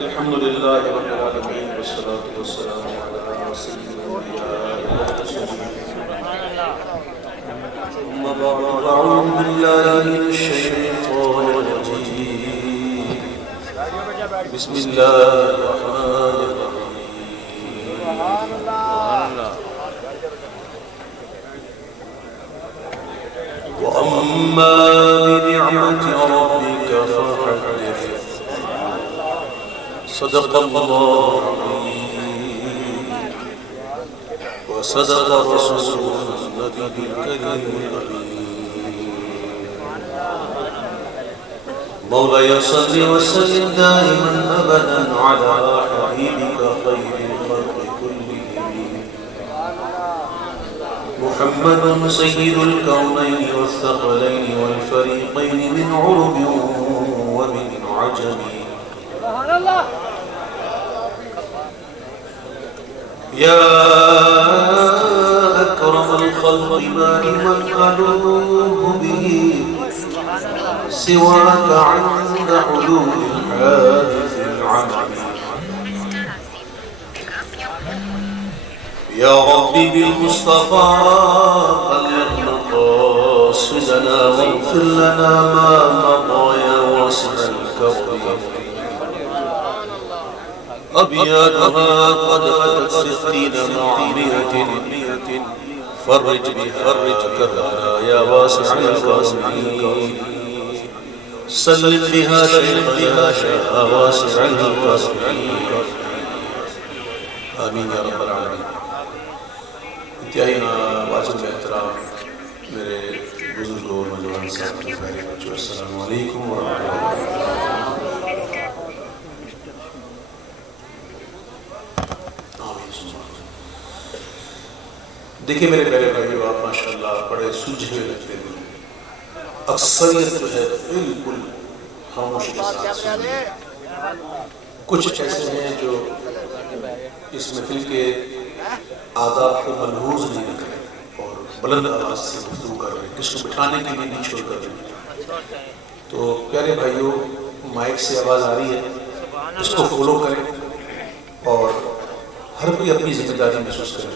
الحمد لله رب العالمين والصلاة والسلام على سيد الأنبياء والمرسلين ثم بعد أعوذ بالله من الشيطان الرجيم بسم الله الرحمن الرحيم وأما بنعمة ربك فحدث صدق الله العظيم وصدق رسوله النبي الكريم الأمين مولاي صل وسلم دائما أبدا على حبيبك خير الخلق كلهم محمد سيد الكونين والثقلين والفريقين من عرب ومن عجم يا أكرم الخلق ما لمن ألوه به سواك عند حلول الحادث العمل يا ربي بالمصطفى بلغ مقاصدنا واغفر لنا ما مضى يا واسع الكرم أبياتها قد أتت 60 معمية فرج كربنا يا واسع الكرم سلم بها شيخنا يا واسع الكرم آمين يا رب العالمين. انتہائی واجب احترام میرے بزرگوں اور نوجوان ساتھیوں پیارے بچوں، السلام علیکم ورحمۃ اللہ وبرکاتہ. دیکھیں میرے پیارے بھائیو، آپ ماشاءاللہ بڑے سلجھے ہوئے لگتے ہیں. اکثریت جو ہے بالکل خاموشی کے ساتھ سن رہی ہے. کچھ ایسے ہیں جو اس محفل کے آداب کو ملحوظ نہیں رکھ رہے اور بلند آواز سے گفتگو کر رہے ہیں، کس کو بٹھانے کے لیے نہیں چھوڑ کر رہے ہیں. تو پیارے بھائیو، مائک سے آواز آ رہی ہے، اس کو فالو کریں اور ہر کوئی اپنی ذمہ داری محسوس کرے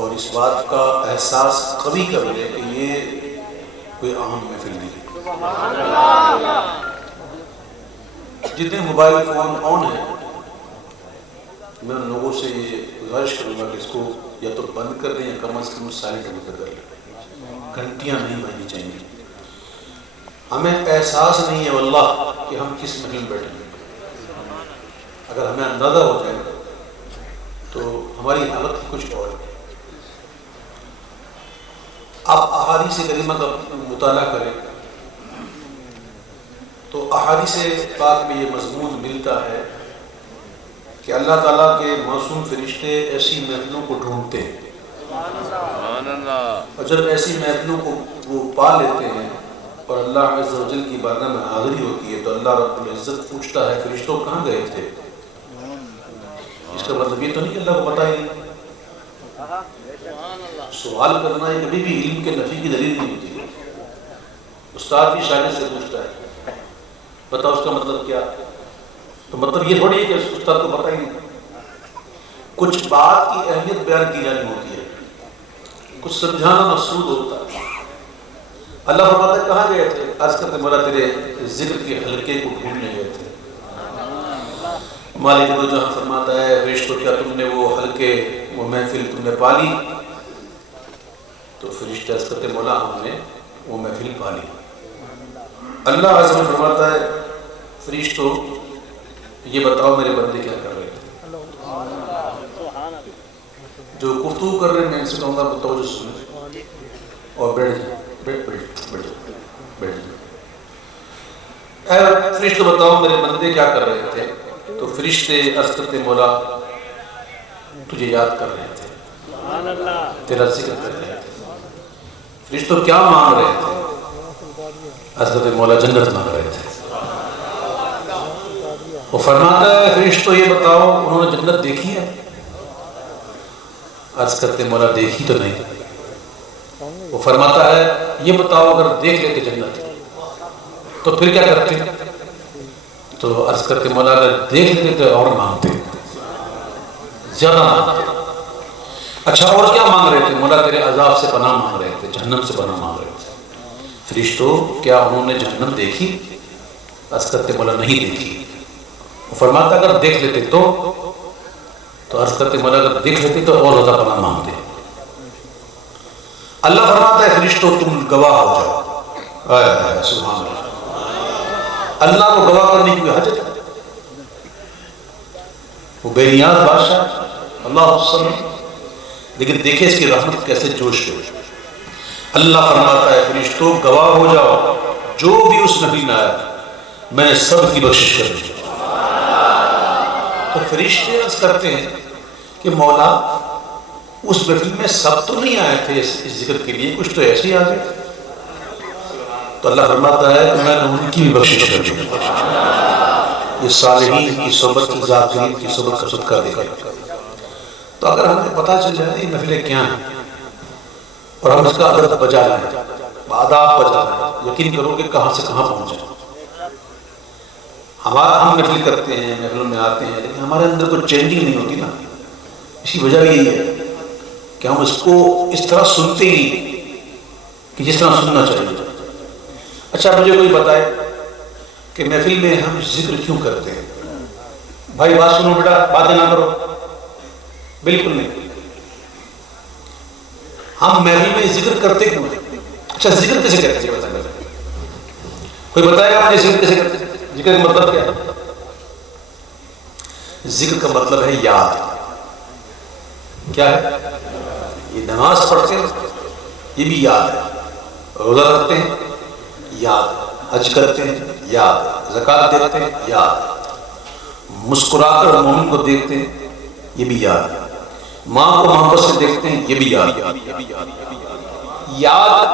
اور اس بات کا احساس قوی کر لے کہ یہ کوئی عام محفل نہیں. جتنے موبائل فون آن ہیں، میں ان لوگوں سے یہ گزارش کروں گا کہ اس کو یا تو بند کر دیں یا کم از کم سائلنٹ میں کر لیں. گھنٹیاں نہیں بجنی چاہیے. ہمیں احساس نہیں ہے واللہ کہ ہم کس محفل میں بیٹھے ہیں. اگر ہمیں اندازہ ہو جائے تو ہماری حالت کچھ اور ہے. آپ احادیث کریمہ کا مطالعہ کریں تو احادیث پاک میں یہ مضمون ملتا ہے کہ اللہ تعالیٰ کے معصوم فرشتے ایسی محفلوں کو ڈھونڈتے ہیں اور جب ایسی محفلوں کو وہ پا لیتے ہیں اور اللہ عز و جل کی بارگاہ میں حاضری ہوتی ہے تو اللہ رب العزت پوچھتا ہے فرشتوں کہاں گئے تھے. اس کا مطلب یہ تو نہیں کہ اللہ کو پتہ ہی نہیں. سوال کرنا یہ کبھی بھی علم کے نفی کی دلیل نہیں ہوتی. استاد بھی شاگرد سے پوچھتا ہے بتا اس کا مطلب کیا، تو مطلب یہ تھوڑی ہے کہ استاد کو پتہ ہی نہیں. کچھ بات کی اہمیت بیان کی جانی ہوتی ہے، کچھ سمجھانا مقصود ہوتا ہے. اللہ فرماتا ہے کہاں گئے تھے؟ عرض کرتے مولا تیرے ذکر کے حلقے کو ڈھونڈنے گئے تھے. مالک کو جہاں فرماتا ہے فرشتوں کیا تم نے وہ حلقے وہ محفل تم نے پالی؟ تو فرشتے عرض کرتے مولا ہم نے وہ محفل پالی. اللہ عز و جل فرماتا ہے فرشتوں یہ بتاؤ میرے بندے کیا کر رہے تھے. جو گفتگو کر رہے ہیں میں ان سے کہوں گا توجہ سنیں اور بیٹھ جائیں. اے فرشتوں بتاؤ میرے بندے کیا کر رہے تھے. تو فرشتے عرض کرتے مولا تجھے یاد کر رہے تھے، تیرا ذکر کر رہے تھے. فرشتوں کیا مانگ رہے تھے؟ عرض کرتے مولا جنت مانگ رہے تھے. وہ فرماتا ہے فرشتوں یہ بتاؤ انہوں نے جنت دیکھی ہے؟ عرض کرتے مولا دیکھی تو نہیں. وہ فرماتا ہے یہ بتاؤ اگر دیکھ لیتے جنت تو پھر کیا کرتے؟ تو عرض کر کے مولا اگر دیکھ لیتے تو اور مانگتے، زیادہ مانگتے۔ اچھا اور کیا مانگ رہے تھے؟ مولا تیرے عذاب سے پناہ مانگ رہے تھے، جہنم سے پناہ مانگ رہے تھے۔ فرشتوں کیا انہوں نے جہنم دیکھی؟ عرض کرتے مولا نہیں دیکھی۔ وہ فرماتا اگر دیکھ لیتے تو عرض کرتے مولا اگر دیکھ لیتے تو اور زیادہ پناہ مانگتے۔ اللہ فرماتا ہے فرشتوں تم گواہ ہو جاؤ۔ سبحان اللہ، اللہ کو گواہ کرنے کی حاجت ہے؟ وہ بے نیاز بادشاہ اللہ وسلم، لیکن دیکھیں اس کی رحمت کیسے جوش ہو۔ اللہ فرماتا ہے فرشتوں گواہ ہو جاؤ، جو بھی اس نبی میں آیا میں نے سب کی بخشش کر دی۔ تو فرشتے عرض کرتے ہیں کہ مولا اس محفل میں سب تو نہیں آئے تھے اس ذکر کے لیے، کچھ تو ایسے ہی آ گئے۔ تو اللہ فرماتا ہے کہ میں نے ان کی بھی بخشش کر دی۔ یہ صالحین کی صحبت، ذاکرین کی صحبت کا صدقہ دے گا۔ تو اگر ہمیں پتہ چل جائے یہ محفلیں کیا ہیں اور ہم اس کا عدد بجا لیں، آداب بجا لیں، یقین کرو کہ کہاں سے کہاں پہنچے۔ ہم محفل کرتے ہیں، محفلوں میں آتے ہیں، لیکن ہمارے اندر کوئی چینجنگ نہیں ہوتی نا۔ اسی وجہ یہی ہے کہ ہم اس کو اس طرح سنتے ہی کہ جس طرح سننا چاہیے۔ اچھا مجھے کوئی بتائے کہ محفل میں ہم ذکر کیوں کرتے ہیں؟ بھائی بات سنو بیٹا، باتیں نہ کرو، بالکل نہیں۔ ہم محفل میں ذکر کرتے کیوں ہیں؟ اچھا ذکر کیسے کرتے ہیں؟ کوئی بتائے گا مجھے ذکر کیسے کرتے ہیں؟ ذکر کا مطلب کیا ہے؟ ذکر کا مطلب ہے یاد۔ کیا ہے؟ یہ نماز پڑھتے ہیں یہ بھی یاد ہے، روزہ رکھتے ہیں یاد، حج کرتے ہیں یاد، زکوٰۃ دیتے ہیں یاد، مسکرا کر مومن کو دیکھتے ہیں یہ بھی یاد، ماں کو محبت سے دیکھتے ہیں یہ بھی یاد۔ یاد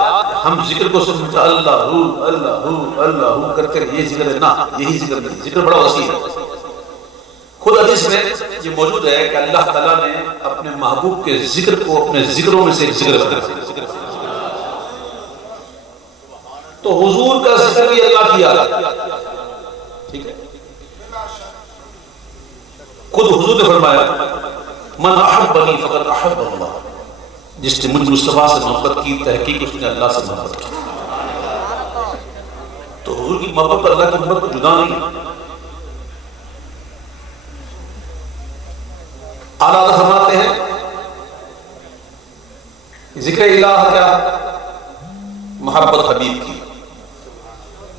ہم ذکر کو صرف اللہ ہو اللہ ہو اللہ ہو کرتے ہیں، یہ ذکر ہے نا، یہی ذکر نہیں، ذکر بڑا وسیع ہے۔ خود حدیث میں یہ موجود ہے کہ اللہ تعالیٰ نے اپنے محبوب کے ذکر کو اپنے ذکروں میں سے ایک ذکر بنا دیا۔ تو حضور کا ذکر بھی اللہ کی یاد ہے، ٹھیک ہے؟ خود حضور نے فرمایا من احبنی فقد احب اللہ، جس نے مجھ مصطفیٰ سے محبت کی تحقیق اس نے اللہ سے محبت کی۔ تو حضور کی محبت اللہ کی محبت کو جدا نہیں۔ اعلیٰ فرماتے ہیں ذکر الہ کیا؟ محبت حبیب کی،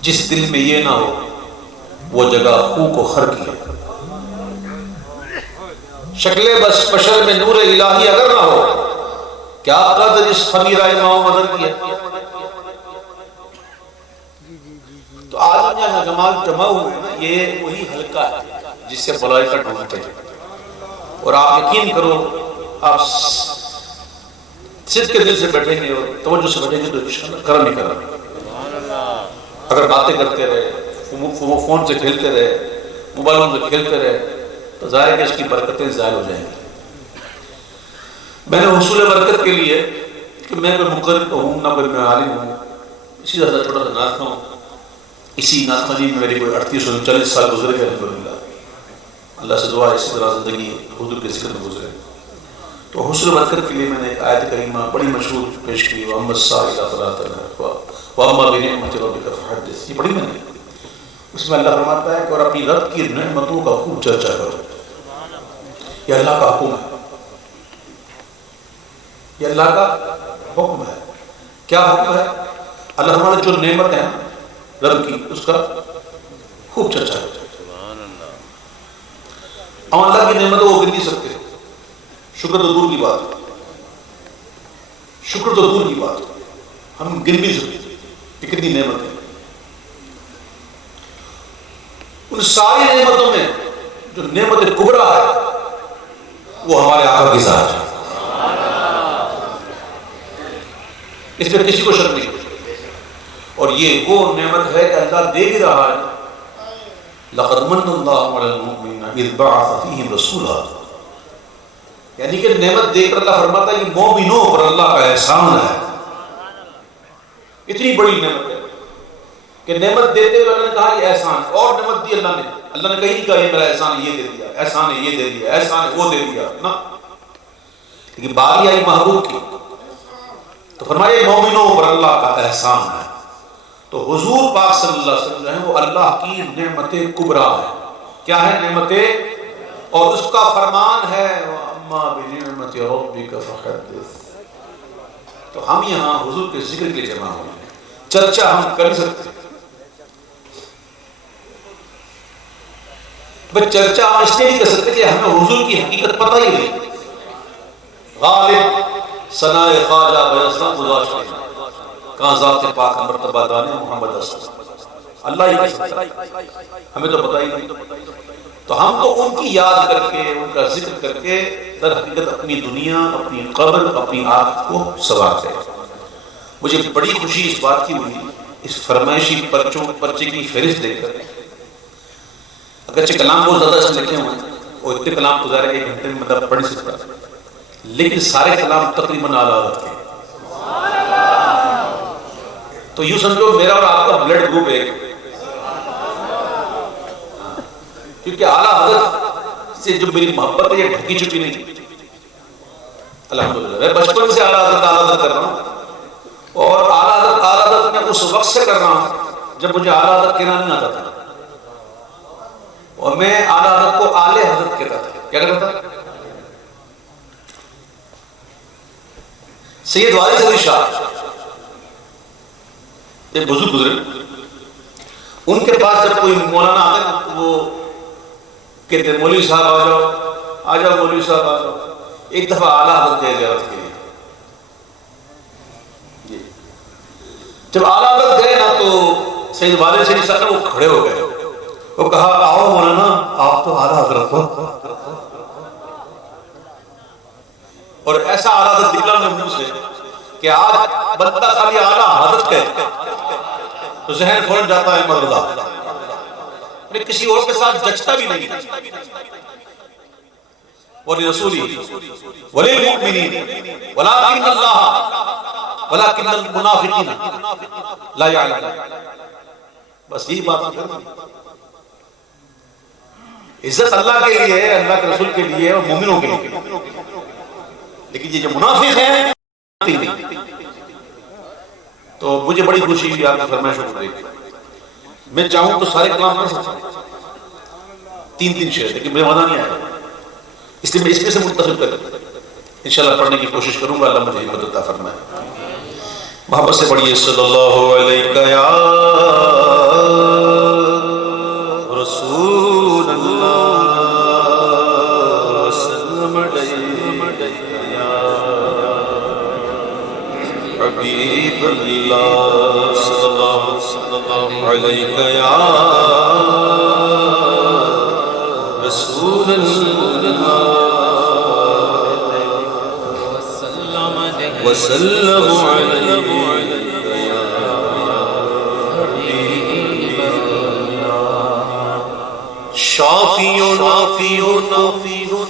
جس دل میں یہ نہ ہو وہ جگہ خو کو خر کی ہے۔ شکل بس بشر میں نور الہی اگر نہ ہو کیا قدر اس خمیرہ امام مدر کی ہے۔ تو آج ہم یہاں جمع ہوئے نا، یہ وہی حلقہ ہے جس سے ملائکہ ڈھونڈتے ہیں۔ اور آپ یقین کرو آپ صدق کے دل سے بیٹھیں گے اور توجہ سے بیٹھیں گے تو کرم ہی کرم۔ اگر باتیں کرتے رہے، فون سے کھیلتے رہے، موبائلوں سے کھیلتے رہے تو ظاہر ہے کہ اس کی برکتیں ضائع ہو جائیں گی۔ میں نے حصول برکت کے لیے کہ میں کوئی مقرر تو ہوں نہ کوئی میں عالم ہوں، اسی طرح چھوٹا سا نعت ہوں، اسی نعت خانی میں میری کوئی 38-39 سال گزر گئے الحمدللہ۔ اللہ سے دعا اسی طرح زندگی حضور کے ذکر میں گزرے۔ تو حصول برکت کے لیے میں نے ایک آیت کریمہ بڑی مشہور پیش کی، وَأَمَّا السَّائِلَ فَلَا تَنْهَرْ وَأَمَّا بِنِعْمَةِ رَبِّكَ فَحَدِّثْ، یہ پڑھی میں نے۔ اس میں اللہ فرماتا ہے کہ اور اپنی رب کی نعمتوں کا خوب چرچا کرو۔ یہ اللہ کا حکم ہے، یہ اللہ کا حکم ہے۔ کیا حکم ہے؟ اللہ ہمارا جو نعمت ہے رب کی اس کا خوب چرچا کرو۔ ہم اللہ کی نعمتوں کو گن نہیں سکتے، شکر تو دور کی بات، شکر تو دور کی بات، ہم گن نہیں سکتے کہ کتنی نعمت ہے۔ ان ساری نعمتوں میں جو نعمت کبریٰ ہے وہ ہمارے آقا کی ذات ہے، اس میں کسی کو شک نہیں۔ اور یہ وہ نعمت ہے کہ اللہ دے بھی رہا ہے، لَقَدْ مَنَّ اللَّهُ عَلَى الْمُؤْمِنِينَ إِذْ بَعَثَ فِيهِمْ رَسُولًا، یعنی کہ نعمت دے کر اللہ فرماتا ہے کہ مومنوں پر اللہ کا احسان ہے، اتنی بڑی نعمت ہے۔ کہ نعمت دیتے ہوئے اللہ نے کہا یہ احسان، اور نعمت دی اللہ نے کہیں نہیں کہا یہ میرا احسان ہے یہ دے دیا، احسان ہے یہ دے دیا، احسان ہے وہ دے دیا نا، لیکن باری آئی محبوب کی تو فرمائے مومنوں پر اللہ کا احسان ہے. تو حضور پاک صلی اللہ علیہ وسلم جو ہے وہ اللہ کی نعمت کبریٰ ہے. کیا ہے نعمتیں؟ اور اس کا فرمان ہے وَأَمَّا بِنِعْمَةِ رَبِّكَ فَحَدِّثْ. تو ہم یہاں حضور کے ذکر کے لیے جمع ہوئے ہیں، چرچا ہم کر سکتے ہیں. بس چرچا ہم اس لیے نہیں کر سکتے کہ ہمیں حضور کی حقیقت پتہ ہی نہیں. غالب ثناء خواجہ بیزاں گزاشتے ہیں کہاں ذات پاک مرتبہ دانے محمد اسلام اللہ ہی کہتا ہے، ہمیں تو پتہ ہی نہیں. تو ہم تو ان کی یاد کر کے ان کا ذکر کر کے در حقیقت اپنی دنیا، اپنی قبر، اپنی آخرت کو سنوارتے ہیں. مجھے بڑی خوشی اس بات کی ہوئی اس فرمائشی پرچے کی فہرست دیکھ کر. اگرچہ کلام بہت زیادہ اس میں لکھے ہوئے ہیں اور اتنے کلام تو ظاہر 1 گھنٹے میں مطلب پڑھ نہیں سکتا، لیکن سارے کلام تقریباً اعلیٰ حضرت کے. تو یوں سمجھو میرا اور آپ کا بلڈ گروپ ایک، کیونکہ اعلیٰ حضرت سے جو میری محبت ہے یہ ڈھکی چکی نہیں. الحمدللہ میں بچپن سے اعلیٰ حضرت کر رہا ہوں، اور اعلیٰ حضرت میں اس وقت سے کر رہا ہوں جب مجھے اعلیٰ حضرت کہنا نہیں آتا تھا، اور میں اعلیٰ حضرت کو اعلی حضرت کہتا تھا. کیا کہتا تھا؟ سید وارث علی شاہ ایک بزرگ گزرے، ان کے پاس جب کوئی مولانا آتا ہے تو وہ کہتے ہیں مولوی صاحب آ جاؤ مولوی صاحب آ جاؤ. ایک دفعہ اعلیٰ حضرت گئے زیارت کے لیے. جب اعلیٰ حضرت گئے نا تو سید وارث علی شاہ وہ کھڑے ہو گئے. وہ کہا آؤ مولانا آپ تو اعلیٰ حضرت ہو. اور ایسا اعلیٰ حضرت نکلا میں منہ سے کہ آج بندہ خالی اعلیٰ حضرت کہے تو ذہن فوراً جاتا ہے مرضا، کسی اور کے ساتھ جچتا بھی نہیں. وَلِرَسُولِهِ وَلِلْمُؤْمِنِينَ وَلَكِنَّ اللَّهَ وَلَكِنَّ الْمُنَافِقِينَ لَا يَعْلَمُونَ. بس یہی بات کرنا. عزت اللہ کے لیے ہے، اللہ کے رسول کے لیے اور مومنوں کے لیے، لیکن یہ جو منافق ہیں تو مجھے بڑی خوشی ہوئی آپ کی فرمائشوں کو دیکھ. میں چاہوں تو سارے کلام پڑھ سکتا ہوں 3 شعر، لیکن مجھے مزہ نہیں آیا، اس لیے میں اس میں سے منتخب کر انشاءاللہ پڑھنے کی کوشش کروں گا. اللہ مجھے ہمت عطا فرمائے. محبت سے پڑھیے صلی اللہ علیہ یا رسول اللہ وسلم یا حبیب اللہ صلی اللہ علیہ یا رسول اللہ وسلم علیہ یا حبیب اللہ. شافیون آفیون آفیون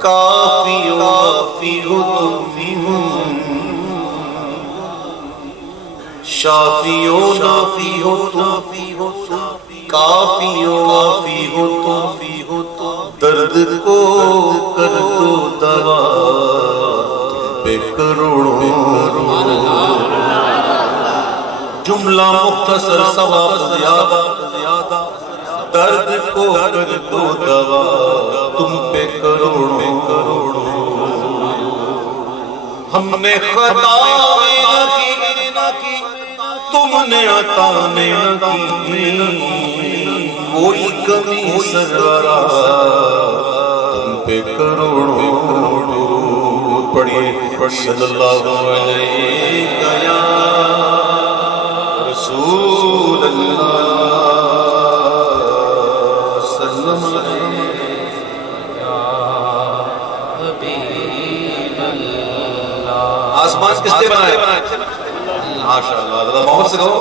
کافیون آفیون شافیون آفیون کافیون آفیون درد کو کر دو دوا بے کروڑوں. جملہ مختصر ثواب زیادہ، درد کو کر دو دوا تم پہ کروڑوں. ہم نے خطا نہ کی تم نے عطا نہ کی، کوئی کمی سرورا تم پہ کروڑوں. پڑھیے صلی اللہ علیہ یا رسول اللہ وسلم یا حبیب اللہ. آسمان کس نے بنایا؟ ماشاءاللہ. ذرا محبت سے کہو.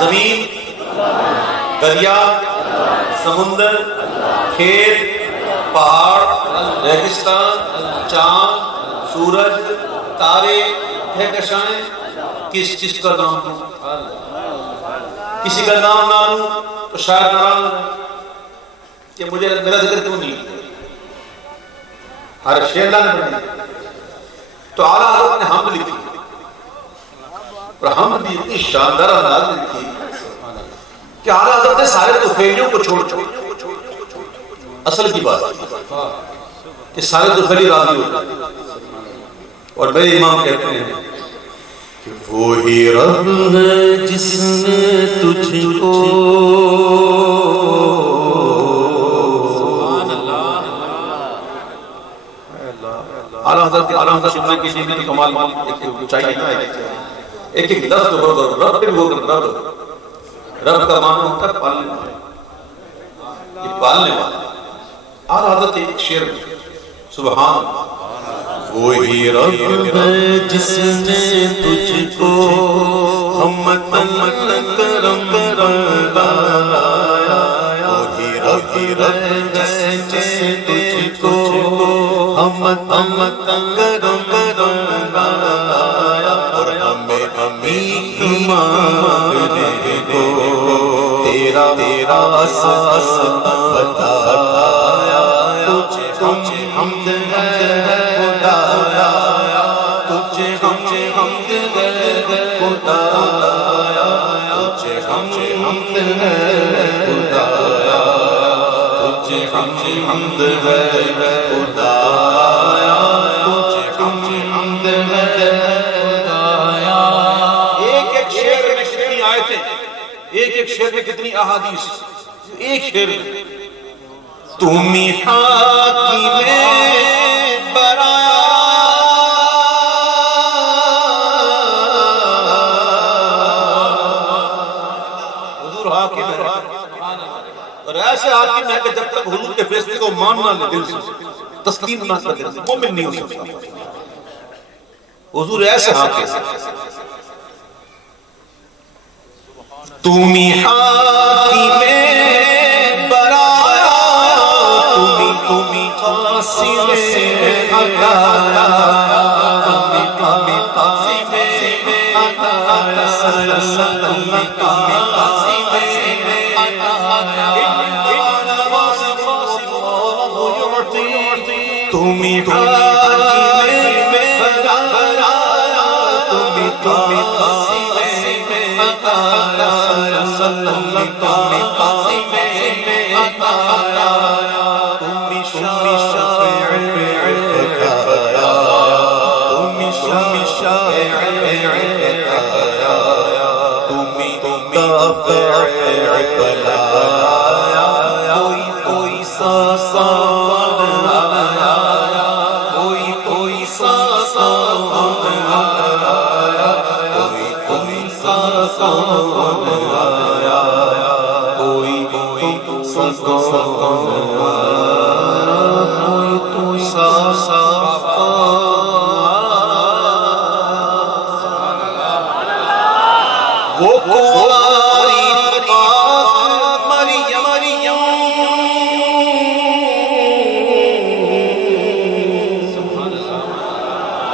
زمین، دریا، سمندر، کھیت، پہاڑ، ریگستان، چاند، سورج، تارے، کہکشائیں، کس چیز کا نام دوں؟ کسی کا نام نہ لوں تو شاید ناراض ہو کہ مجھے میرا ذکر کیوں نہیں کیا؟ ہر شے اللہ نے بنائی. تو اعلیٰ حضرت نے حمد لکھی اور حمد بھی اتنی شاندار انداز میں لکھی کہ اعلیٰ حضرت نے سارے طفیلیوں کو چھوڑ اصل کی بات کہ سارے طفیلی راضی ہو جائے. اور میرے امام کہتے ہیں کہ وہی رب ہے جس نے تجھ کو اعلیٰ حضرت کے اعلیٰ حضرت سننے کسی بھی کمال چاہیے نا. ایک ایک لفظ ہوگا رب بھی ہوگا. رب کا معنی ہوتا ہے پالنے والا. یہ پالنے والا. اعلیٰ حضرت ایک شعر سبحان اللہ. وہی رب ہے جس نے تجھ کو ہمتن کرم بنایا. وہی رب ہے جس نے تجھ کو ہمتن کرم بنایا. اور ہمیں بھیک مانگنے کو تیرا احساس بتایا. تجھے حمد ہے خدایا. تجھے حمد ہے خدایا. تجھے حمد ہے خدایا. تجھے حمد ہے خدایا. تجھے حمد ہے خدایا. ایک ایک شعر میں کتنی آیتیں, ایک ایک شعر میں کتنی احادیث. ایک شعر میں تمہیں حاکم برایا. حضور حاکم ہے اور ایسے حاکم ہے کہ جب تک حضور کے فیصلے کو ماننا لے دل سے تسلیم نہ کر دے مومن نہیں ہو سکتا. حضور ایسے حاکم ہے. تمہیں حاکم برایا. تمہیں قاسم عطایا. تمہیں قاسم عطایا. تمہیں قاسم عطایا. تمہیں حاکم برایا. تمہیں قاسم عطایا. تمہیں قاسم عطایا. تمہیں شافع عطایا. تمہیں شافع عطایا. تمہیں دافع عطایا. کوئی ساسان آیا. کوئی ساسان آیا. کوئی ساسان آیا. کوئی ساسان آیا. کوئی ساسان. وہ کواری مریم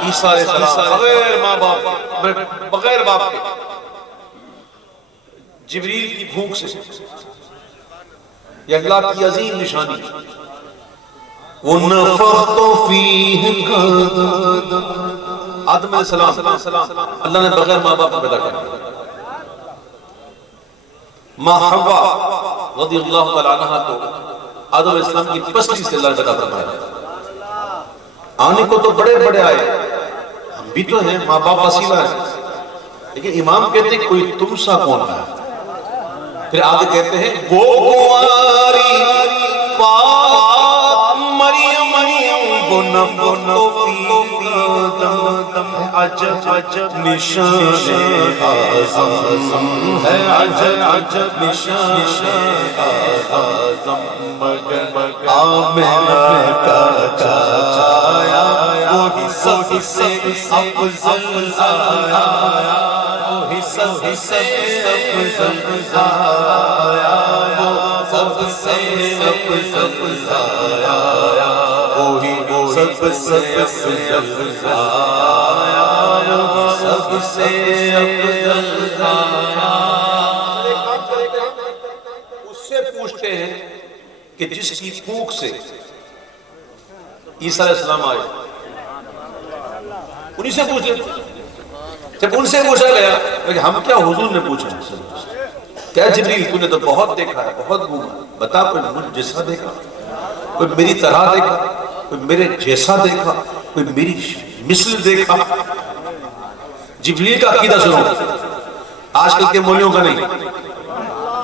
عیسیٰ علیہ السلام بغیر ماں باپ بغیر باپ کے جبریل کی بھوک سے یہ اللہ کی عظیم نشانی. وَنَفَخْتُ فِيهِ آدم علیہ السلام اللہ نے بغیر ماں باپ پیدا کیا. ماں حوا رضی اللہ تعالیٰ عنہ کو آدم علیہ السلام کی پسلی سے اللہ نے پیدا فرمایا. آنے کو تو بڑے بڑے آئے, ہم بھی تو ہیں, ماں باپ وسیلہ ہیں, لیکن امام کہتے ہیں کوئی تم سا کون ہے. پھر آگے کہتے ہیں وہ کواری پاک مریم وہ نفخت عجب نشان اعظم ہے. عجب نشان اعظم آمنہ کا چایا. وہی سب سے افضل آیا. وہی سب سے افضل آیا. سب سے افضل آیا. وہی سب سے افضل آیا، سب سے افضل آیا۔ اس سے پوچھتے ہیں کہ جس کی پھونک سے عیسیٰ علیہ السلام آئے، انہی سے پوچھے۔ جب ان سے پوچھا گیا کہ ہم کیا، حضور نے پوچھا کیا جبریل تو نے تو بہت دیکھا ہے، بہت گھوما، بتا کوئی مجھ جیسا دیکھا، کوئی میری طرح دیکھا، کوئی میرے جیسا دیکھا، کوئی میری مثل دیکھا۔ جبریل کا عقیدہ سنو، آج کل کے مولویوں کا نہیں،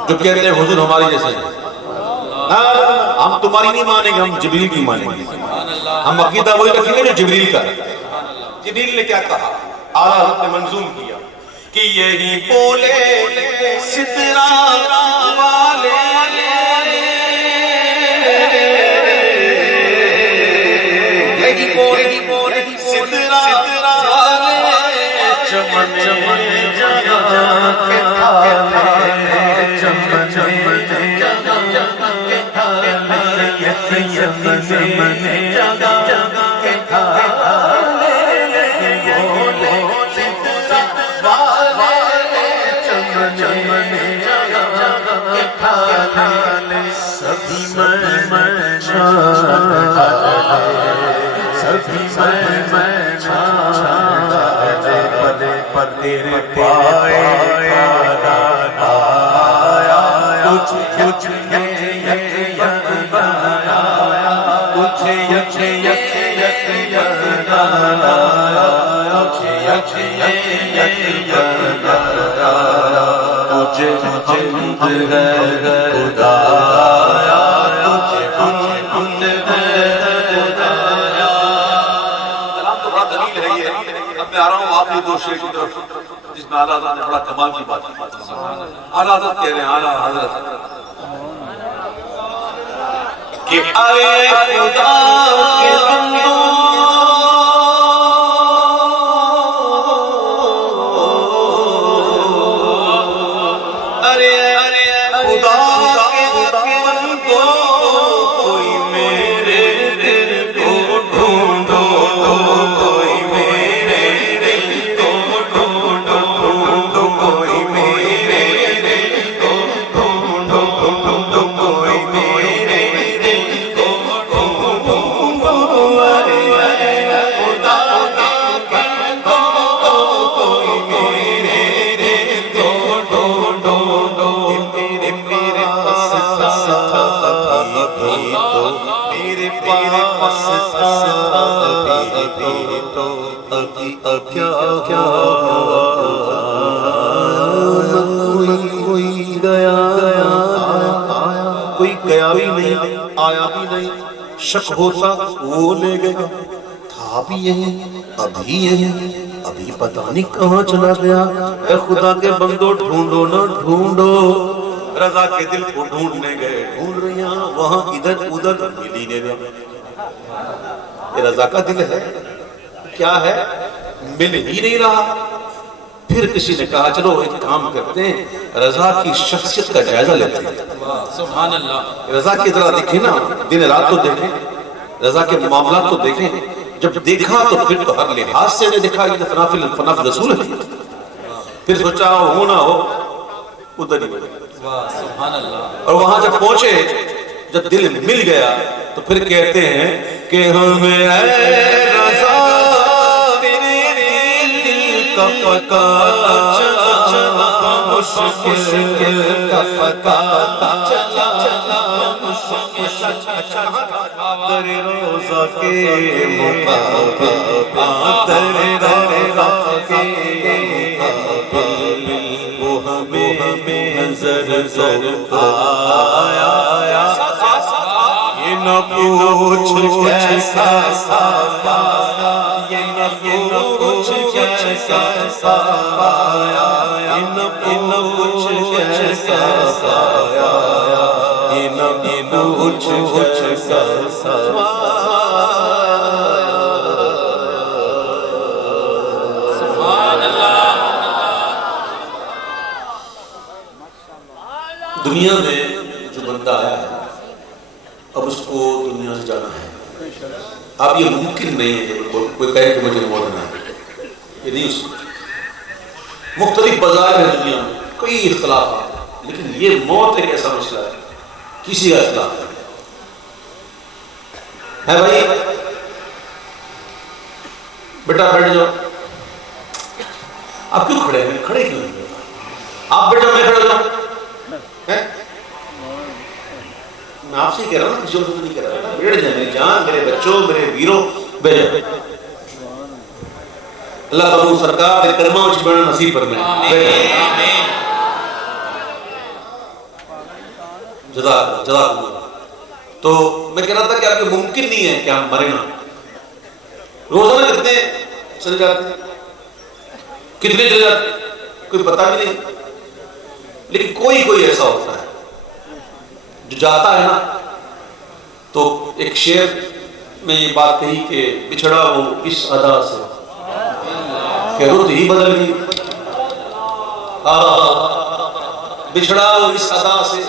جو کہتے ہیں حضور ہماری جیسے ہیں۔ ہم تمہاری نہیں مانیں گے، ہم جبریل کی مانیں گے۔ ہم عقیدہ وہی رکھیں گے جو جبریل کا ہے۔ جبریل نے کیا کہا؟ اعلیٰ حضرت نے منظوم کیا کہ یہی بولے سترا والے، یہی بولے سترا والے، چمن چمن جگہ کے تھالے، چمن چمن جگہ کے تھالے، چمن چمن جگہ کے تھالے، بولے سترا والے، چمن چمن جگہ کے تھالے، سبھی میں چھانے، سبھی میں چھانے، پر تیرے پائے آیا، کچھ کچھ یقین آیا، کچھ یقین آیا، کچھ یقین آیا، تجھے حمد ہے خدایا، تجھے حمد ہے خدایا۔ کلام تو بڑا دلیل ہے یہ۔ اب میں آ رہا ہوں آخری دو شعر کی طرف، جس میں اعلیٰ حضرت نے بڑا کمال کی بات کی۔ اعلیٰ حضرت کہہ رہے ہیں، اعلیٰ حضرت کہ اے خدا کے بندو، ارے خدا کے بندو، کوئی میرے دل کو ڈھونڈو، کوئی میرے دل کو ڈھونڈو، کوئی میرے دل کو ڈھونڈو، کوئی میرے دل کو ڈھونڈو، ارے خدا کے بندو، کوئی میرے دل کو ڈھونڈو۔ میرے پاس تھا میرے پاس تھا تو ابھی کیا کوئی گیا، کوئی گیا بھی نہیں، آیا بھی نہیں، شک ہوتا وہ لے گیا، تھا بھی یہیں ابھی یہیں، ابھی پتہ نہیں کہاں چلا گیا۔ اے خدا کے بندو ڈھونڈو نہ ڈھونڈو، رضا کے دل کو ڈھونڈنے گئے، ڈھونڈ رہی ہیں وہاں ادھر ادھر، مل ہی نہیں رہا۔ یہ رضا کا دل ہے، کیا ہے؟ مل ہی نہیں رہا۔ پھر کسی نے کہا چلو ایک کام کرتے ہیں، رضا کی شخصیت کا جائزہ لیتے ہیں۔ سبحان اللہ۔ رضا کی ذرا دیکھیں نا، دن رات تو دیکھیں، رضا کے معاملات تو دیکھیں۔ جب دیکھا تو پھر تو ہر لحاظ سے نے دیکھا کہ فنا فی رسول ہے۔ پھر سوچا ہو نہ ہو ادھر ہی بڑھے، اور وہاں جب پہنچے، جب دل مل گیا تو پھر کہتے ہیں کہ ہمیں اے رضا تیرے دل کا پتا چلا، مشکل کا پتا چلا، در روضہ کے مقابل، در روضہ کے مقابل، وہ ہمیں نظر آیا۔ یہ نہ پوچھ کیسا پایا، یہ نہ پوچھ کیسا پایا، یہ نہ پوچھ کیسا پایا، یہ نہ پوچھ کیسا پایا۔ دنیا میں جو بندہ آیا ہے، اب اس کو دنیا سے جانا ہے۔ اب یہ ممکن نہیں ہے کہ کوئی کہے کہ مجھے موت نہ ہے، یہ نہیں ہو سکتا۔ مختلف بازار ہے دنیا میں، کئی اختلافات ہیں، لیکن یہ موت ایک ایسا مسئلہ ہے کسی کا اختلاف ہے بھائی۔ بیٹا بیٹھ جاؤ، آپ کیوں کھڑے ہیں؟ کھڑے کیوں ہیں؟ آپ بیٹا میں کھڑے ہو جاؤں، میں آپ سے کہہ رہا ہوں، کسی اور سے نہیں کہہ رہا، بیٹھ جائیں میری جان، میرے بچوں، میرے ویروں، بیٹھ جاؤ۔ اللہ تعالیٰ سرکار دے کرمہ وچ بڑھنا نصیب فرمائے۔ جزاک اللہ۔ تو میں کہہ رہا تھا کہ آپ کو ممکن نہیں ہے کہ ہم مرے نہ۔ روزانہ کتنے چلے جاتے ہیں، کتنے چلے جاتے ہیں کوئی پتہ بھی نہیں، لیکن کوئی ایسا ہوتا ہے جو جاتا ہے نا۔ تو ایک شعر میں یہ بات کہی کہ بچھڑا وہ اس ادا سے کہ رت ہی بدل گئی، بچھڑا وہ اس ادا سے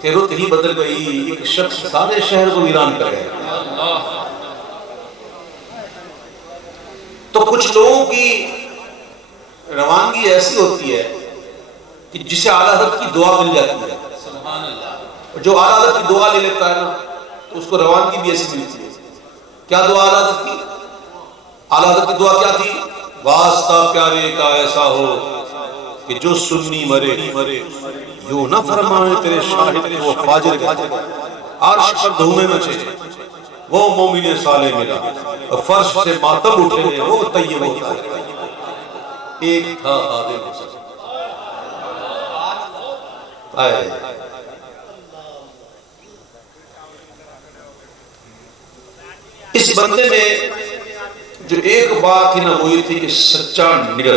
کہ رت ہی بدل گئی، ایک شخص سارے شہر کو ویران کر گیا۔ تو کچھ لوگوں کی روانگی ایسی ہوتی ہے کہ جسے اعلیٰ حضرت کی دعا مل جاتی ہے، جو اعلیٰ حضرت کی دعا لے لیتا ہے نا تو اس کو روانگی بھی ایسی ملتی ہے۔ کیا دعا اعلیٰ حضرت کی؟ اعلیٰ حضرت کی دعا کیا تھی؟ واسطہ پیارے کا ایسا ہو کہ جو سنی مرے، یوں نہ فرمائے تیرے شاہد وہ فاجر کا، عرش پر دھومے مچے وہ مومن صالح ملا، فرش سے ماتم اٹھے وہ طیب ہوتا ہے، ایک تھا آدم حسن۔ اس بندے میں جو ایک بات تھی نا وہ یہ تھی کہ سچا نگر،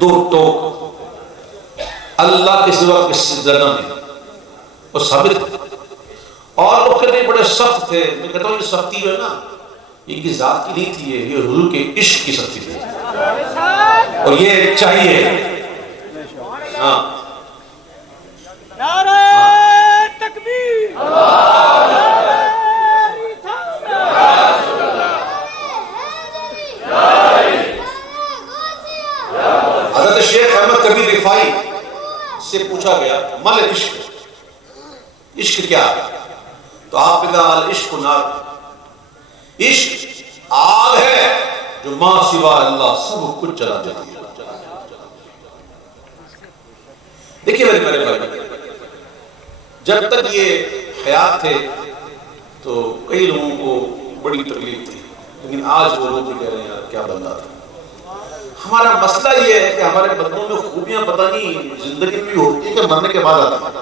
دو ٹوک، اللہ کے سوا کسی جگہ نہیں، وہ ثابت۔ اور لوگ کہتے ہیں بڑے سخت تھے، میں کہتا ہوں یہ سختی جو ہے نا یہ کی ذات کی نہیں تھی، یہ حضور کے عشق کی سختی تھی، اور یہ چاہیے۔ ہاں نعرہ تکبیر، حضرت شیخ احمد کبیر رفاعی سے پوچھا گیا مل عشق، عشق کیا؟ تو آپ نے کہا العشق نار، عشق آگ ہے جو ماں سوا اللہ سب کچھ جلا جاتی ہے۔ دیکھیے میرے بھائی، جب تک یہ حیات تھے تو کئی لوگوں کو بڑی تکلیف تھی، لیکن آج وہ لوگ بھی کہہ رہے ہیں یار کیا بندہ تھا۔ ہمارا مسئلہ یہ ہے کہ ہمارے بندوں میں خوبیاں پتہ نہیں زندگی میں ہوتی ہیں کہ مرنے کے بعد آتی ہیں۔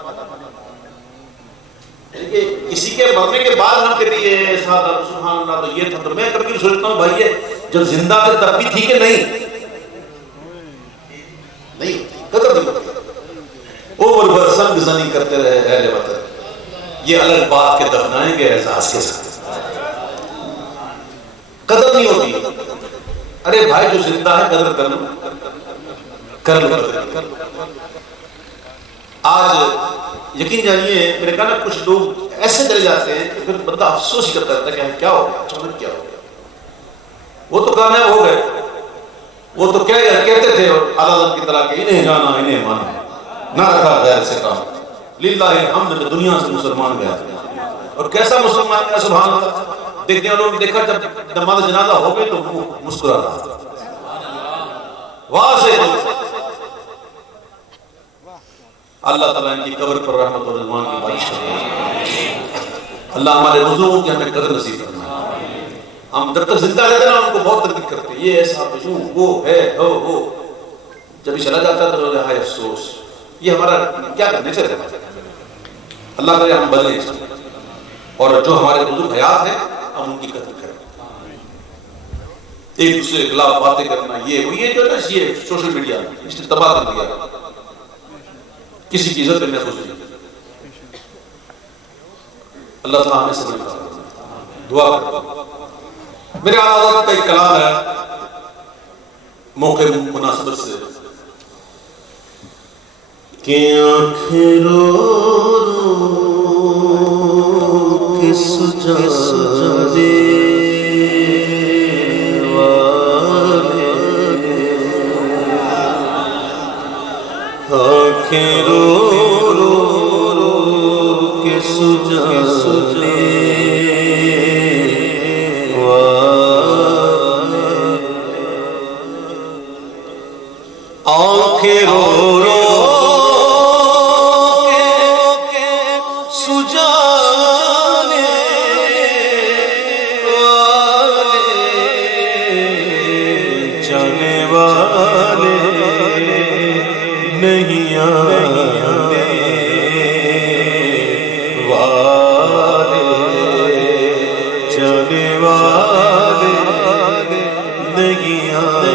کسی کے مرنے کے بعد ہم کہتے ہیں یہ ایسا تھا سبحان اللہ تو یہ تھا، تو میں کبھی سوچتا ہوں بھائی جب زندہ تھے تب بھی تھی کہ نہیں قدر نہیں ہوتی۔ عمر بھر سنگ زنی کرتے رہے اہل وطن، یہ الگ بات کے دفنائیں گے احساس کے ساتھ، قدر نہیں ہوتی۔ ارے بھائی جو زندہ ہے قدر کر لو، کر لو۔ آج یقین جانیے میرے کہا نا کچھ لوگ ایسے چلے جاتے ہیں کہ پھر بندہ افسوس ہی کرتا رہتا ہے کہ کیا ہو گیا، اچانک کیا ہو گیا۔ وہ تو کامیاب ہو گئے، وہ تو کہتے تھے اعلیٰ حضرت کی طرح کہ انہیں جانا انہیں مانا، نہ رکھا غیر سے کام، للہ الحمد دنیا سے مسلمان گیا۔ اور کیسا مسلمان گیا سبحان اللہ، دیکھنے والوں نے دیکھا جب نماز جنازہ ہو گئی تو وہ مسکرا رہا، واضح۔ اللہ تعالیٰ ان کی قبر پر رحمت و رضوان کی بارش کرے، اللہ ہمارے بزرگوں کی ہمیں قدر نصیب فرمائے۔ ہم جب تک زندہ رہتے نا ان کو بہت تنقید کرتے ہیں، یہ ایسا یوں وہ ہے وہ، جب یہ چلا جاتا ہے تو ہائے افسوس، یہ ہمارا کیا کرنے سے رہتا ہے۔ اللہ کرے ہم بدلیں اور جو ہمارے بزرگ حیات ہیں ہم ان کی قدر کریں، ایک دوسرے کے خلاف باتیں کرنا یہ جو ہے یہ سوشل میڈیا اس نے تباہ کر دیا، کسی کی عزت میں محفوظ نہیں۔ اللہ تعالیٰ ہمیں سمجھ دعا کرتا۔ میرے اعلیٰ حضرت کا ایک کلام ہے موقع مناسبت سے کہ آنکھیں رو رو کے سجادے والے آنکھیں رو رو کے سجادے آنکھیں رو رو کے سجانے والے جانے والے نہیں آنے والے جانے والے نہیں آنے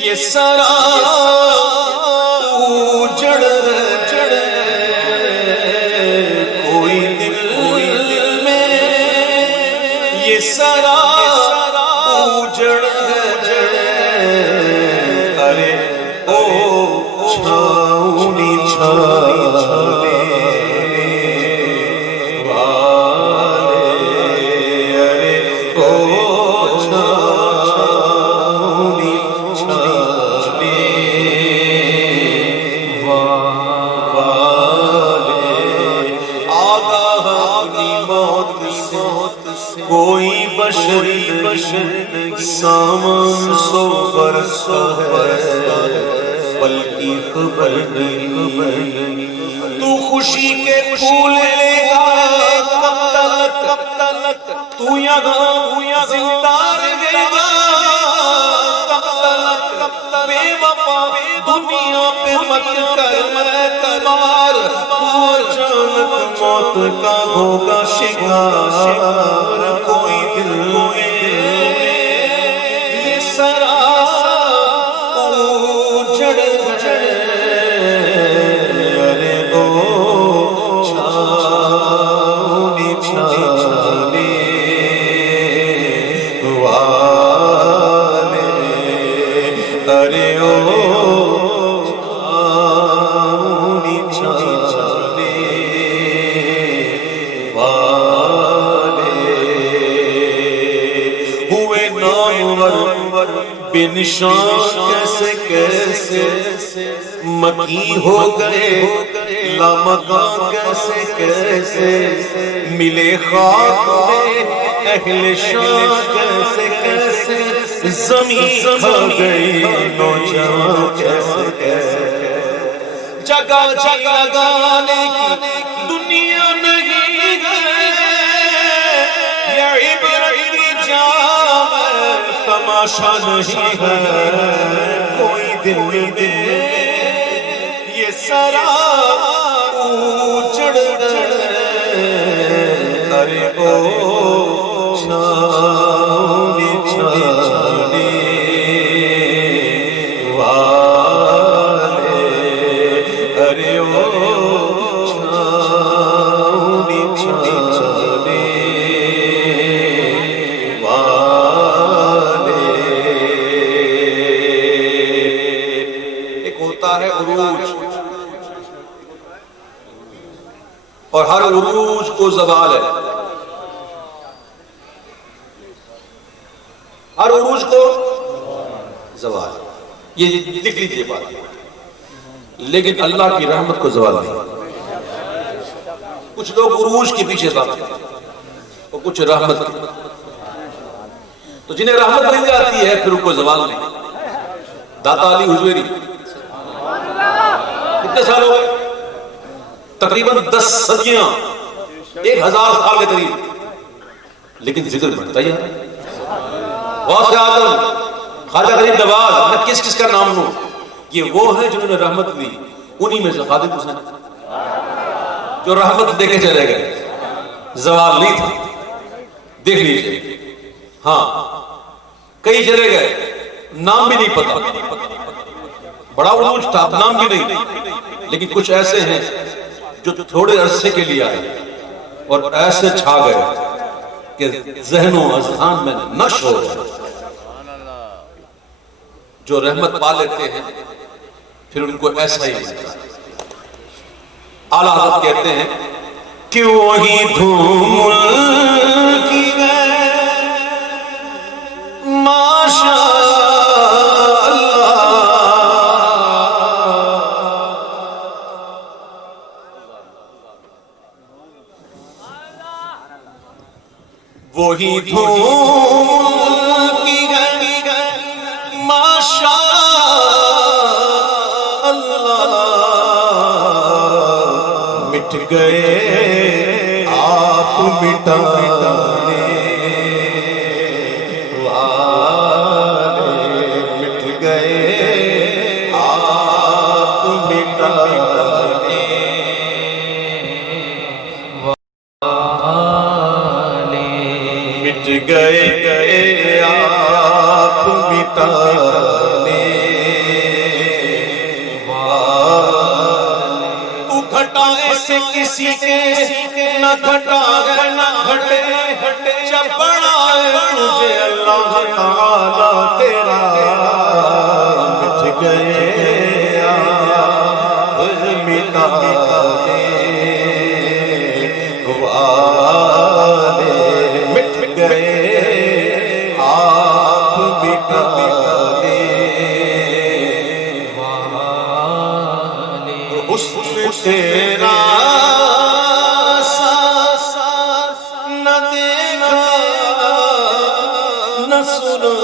یہ سارا اجڑ کوئی دل میں یہ سارا اجڑ ارے او چھاؤنی چھانے کوئی بشر سامان سو برس ہے پل کی خبر نہیں تو خوشی کے پھول لے گا کب تلک تو یہاں زندہ رہے گا کب تلک بے وفا دنیا پہ مت کر اعتبار تو اچانک موت کا ہوگا شکار کوئی دل میں یہ سارا اجڑ ارے او چھاؤنی چھانے والے ارے او چھاؤنی چھانے ہوئے نامور بے نشان کیسے کیسے مکی ہو گئے لامکان کیسے کیسے ملے خاک میں اہل شان کیسے کیسے زمین کھا گئی نوجوان کیسے کیسے جگہ جگہ گانے کی دنیا نہیں ہے یہ عبرت جام تماشا نہیں ہے کوئی دل یہ سارا اجڑ ارے او چھاؤنی چھانے والے ارے او چھاؤنی چھانے والے ایک ہوتا ہے عروج اور ہر عروج کو زوال ہے ہر عروج کو زوال یہ لکھ لیجئے بات لیکن اللہ کی رحمت کو زوال نہیں کچھ لوگ عروج کے پیچھے بھاگتے ہیں اور کچھ رحمت کے تو جنہیں رحمت مل جاتی ہے پھر ان کو زوال نہیں داتا علی حجویری کتنے سال ہو گئے تقریباً 10 صدیاں 1000 سال کے قریب لیکن ذکر بڑھتا ہی ہے غوث اعظم خواجہ غریب نواز میں کس کس کا نام لوں یہ وہ ہیں جنہوں نے رحمت دی انہی میں سے خادم حسین جو رحمت دے کے چلے گئے زوال نہیں تھا دیکھ لیجئے ہاں کئی چلے گئے نام بھی نہیں پتا بڑا عروج تھا نام بھی نہیں لیکن کچھ ایسے ہیں جو تھوڑے عرصے کے لیے آئے اور ایسے چھا گئے کہ ذہن و اذہان میں نقش ہو گئے جو رحمت پا لیتے ہیں پھر ان کو ایسا ہی ملتا ہے۔ اعلیٰ حضرت کہتے ہیں کہ وہی دھوم کی ماشاء اللہ، وہی دھوم کی ماشاء اللہ، مٹ گئے آپ مٹانے والے، مٹ گئے آپ مٹانے والے، مٹ گئے آپ مٹانے والے۔ تو گھٹا ایسے کسی کے نہ گھٹا ہے نہ گھٹے، جب بڑا ہے تجھے اللہ تعالیٰ تیرا، مٹ گئے آپ مٹانے والے، مٹ گئے آپ مٹانے والے۔ حسن تیرا نہ دیکھا نہ سنا،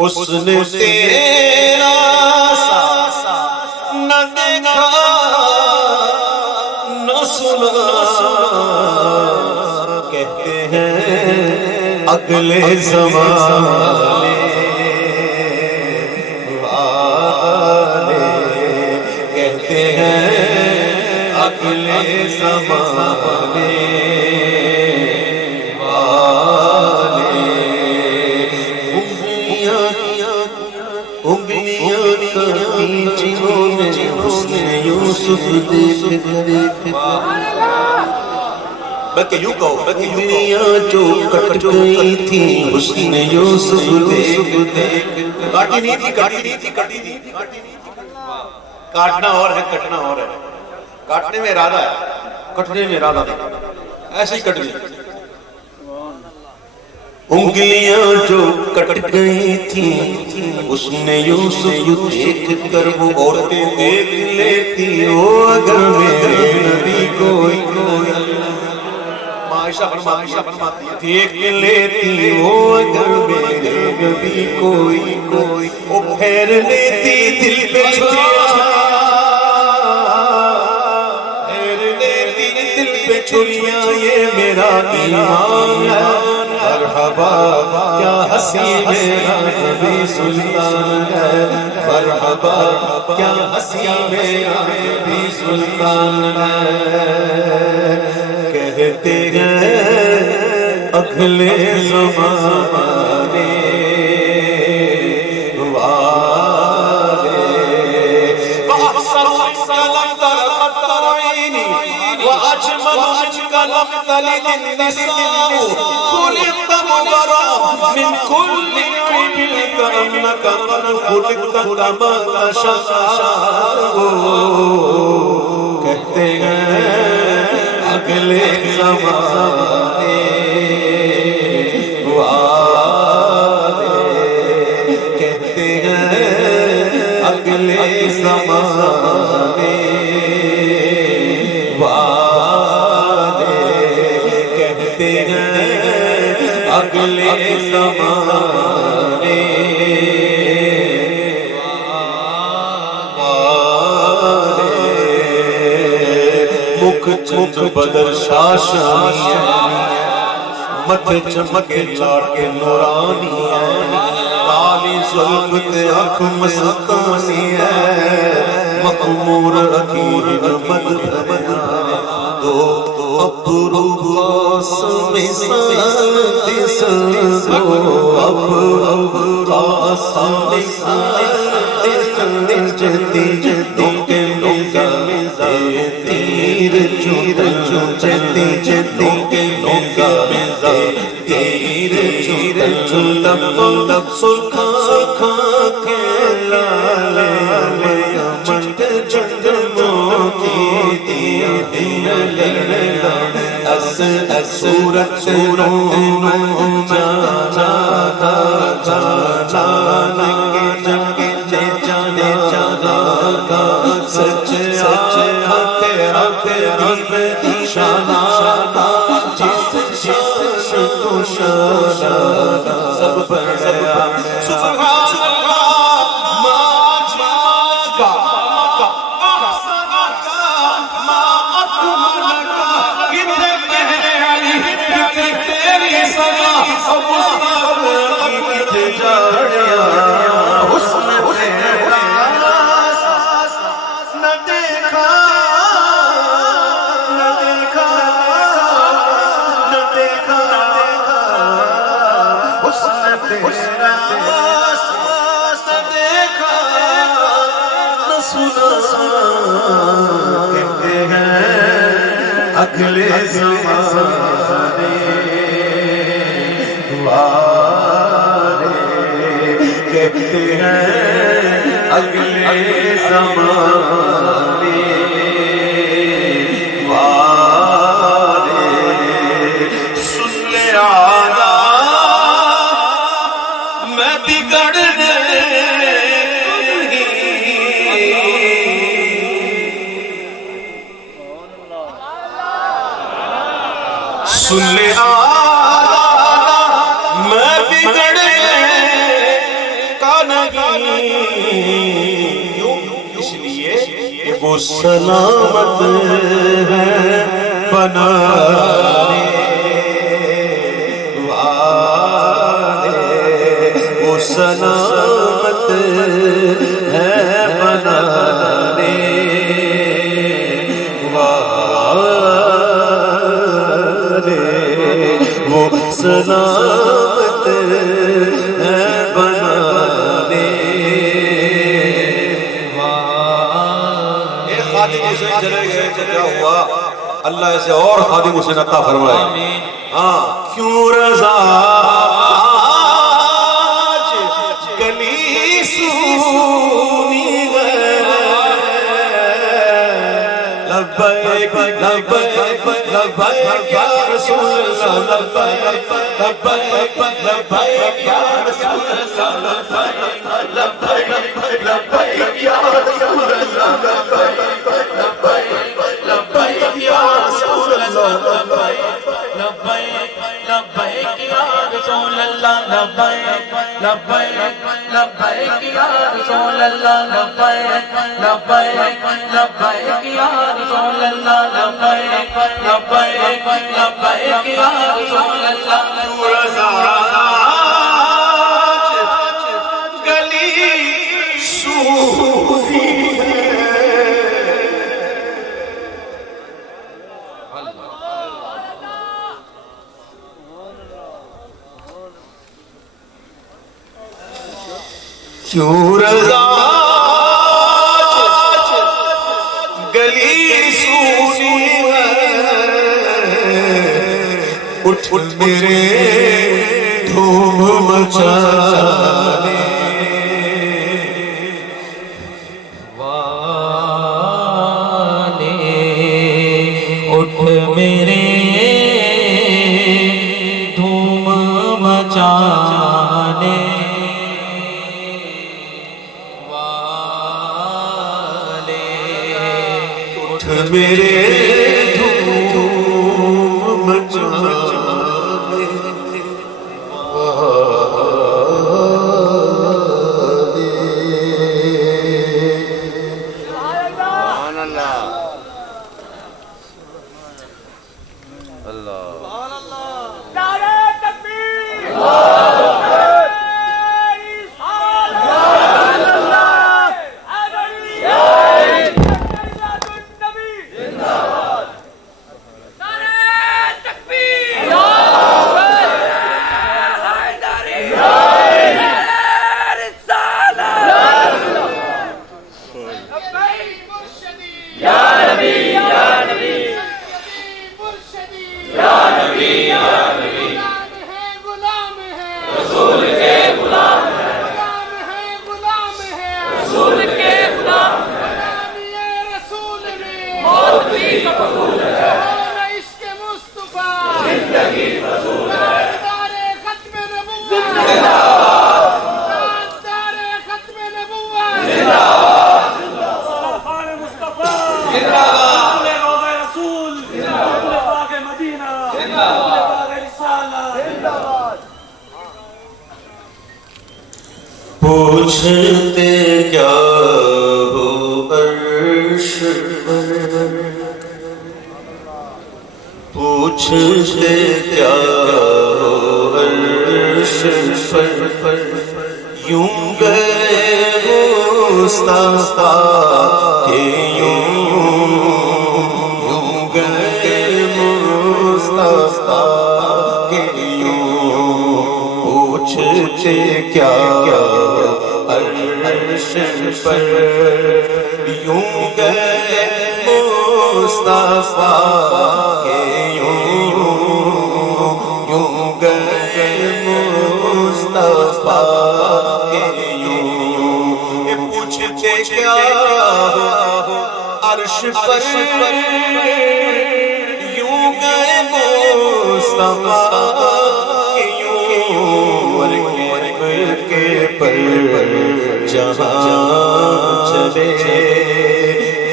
حسن تیرا نہ دیکھا نہ سنا، کہتے ہیں اگلے زمانے والے، کہتے ہیں اگلے زمانے والے۔ انگلیاں کرتی جنہوں نے حسن یوسف دیکھ دیکھ، بلکہ یوں کہو انگلیاں جو کٹ گئی تھی حسن یوسف دیکھ دیکھ، کاٹی نہیں تھی کاٹی نہیں تھی کاٹی نہیں تھی، کاٹنا اور ہے کٹنا اور ہے، کاٹنے میں ارادہ ہے کٹنے میں ارادہ نہیں، ایسے ہی کٹ گئی۔ انگلیاں جو کٹ گئی تھی حسن یوسف دیکھ کر وہ عورتیں دیکھ لیتی، ہو اگر میرے نبی کوئی عائشہ فرماتی ہے دیکھ لیتی، ہو اگر میرے نبی کوئی وہ پھیر لیتی دل پہ چھریاں، پھیر لیتی دل پہ چھریاں، یہ میرا ایمان ہے، مرحبا کیا ہنسی میرا نبی سلطان ہے، مرحبا کیا ہنسی میرا نبی سلطان ہے۔ کہتے ہیں اگلے زمانے والے، وَأَحْسَنُ مِنْكَ لَمْ تَرَ قَطَّ عَيْنِي وَأَجْمَلُ مِنْكَ لَمْ تَلِدِ النِّسَاءُ خُلِقْتَ مُبَرَّأً مِنْ كُلِّ عَيْبٍ كَأَنَّكَ قَدْ خُلِقْتَ كَمَا تَشَاءُ۔ کہتے ہیں اگلے زمانے والے، کہتے ہیں اگلے زمانے والے، کہتے ہیں اگلے زمانے چمک بدر شاشانی ہے، متھے چمکے لاٹے نورانی ہے، کالی زلف تے آنکھ مستانی ہے، مخمور اخیر مد دو ابرو قاسم سند دو ابرو قاسم سند جتی جتی کے تیر چوت چتی چتی کے تیرے چوتم سرخا کھا کے لالے چٹ چٹ موتی سورت جانا سچ تیرا شانہ جس شان کو شانہ سب اگلے زمانے والے کہتے ہیں اگلے زمانے والے سن لے آنا میں بگڑنے سن لے میں بگڑنے کا نہیں کیوں اس لیے کہ وہ سلامت ہے بنانے والے وہ سلامت ہے بنانے وہ سلامت ہے بنانے والے۔ ایک خادم اسے چلے گئے تو کیا ہوا؟ اللہ اسے اور خادم اسے عطا فرمائے۔ ہاں کیوں رضا آج گلی سونی ہے لبیک لبیک لبیک یا رسول اللہ لبیک لبیک لبیک یا رسول اللہ لبیک لبیک لبیک یا رسول اللہ لبیک لبیک یا رسول اللہ لبیک لبیک یا رسول اللہ لبیک لبیک لبیک یا رسول اللہ لبیک لبیک لبیک یا رسول اللہ لبیک لبیک لبیک یا رسول اللہ رضا گلی سونی کیوں رضا گلی سونی ہے اٹھ میرے دھوم مچانے والے اٹھ میرے دھوم مچانے میرے دھوم مچانے یا نبی یا نبی یا پوچھتے کیا ہو عرش پر، پوچھتے کیا ہو عرش پر، یوں گئے مصطفیٰ کہ یوں گئے مصطفیٰ کہ یوں، پوچھتے کیا عرش پر، یوں گئے مصطفیٰ کہ یوں گئے مصطفیٰ کہ یوں، پوچھتے کیا عرش پر، یوں گئے مصطفیٰ کہ یوں، کے پر جہاں چلے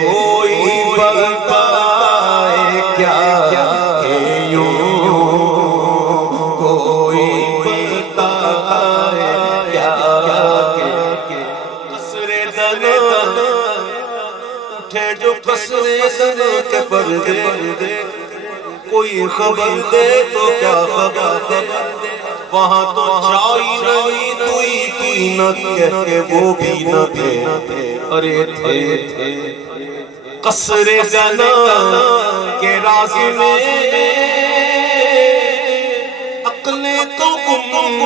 کوئی بتائے کیا کہ یوں، کوئی بتائے کیا کہ قصر دنا اٹھے جو قصر دنا کے پردے، کوئی خبر دے تو کیا خبر دے، وہاں تو جائی نہیں کوئی نہ کہہ کے وہ بھی نہ تھے، ارے تھے قصر زنا کے راز میں عقلیں تو گم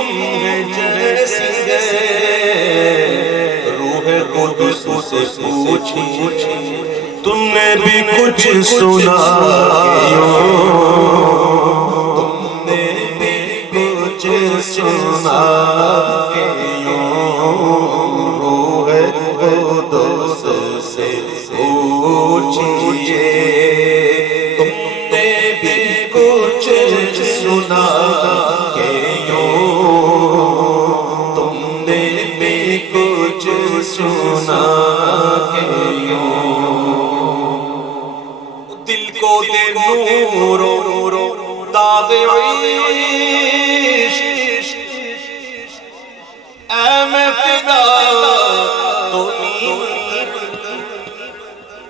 ہیں جیسی ہے، روح قدس سے پوچھی تم نے بھی کچھ سنا سنا کہ یوں، روح قدس سے پوچھئے تم نے بھی کچھ سنا کہ یوں، تم نے بھی کچھ سنا کہ یوں، دل کو دے نور داغ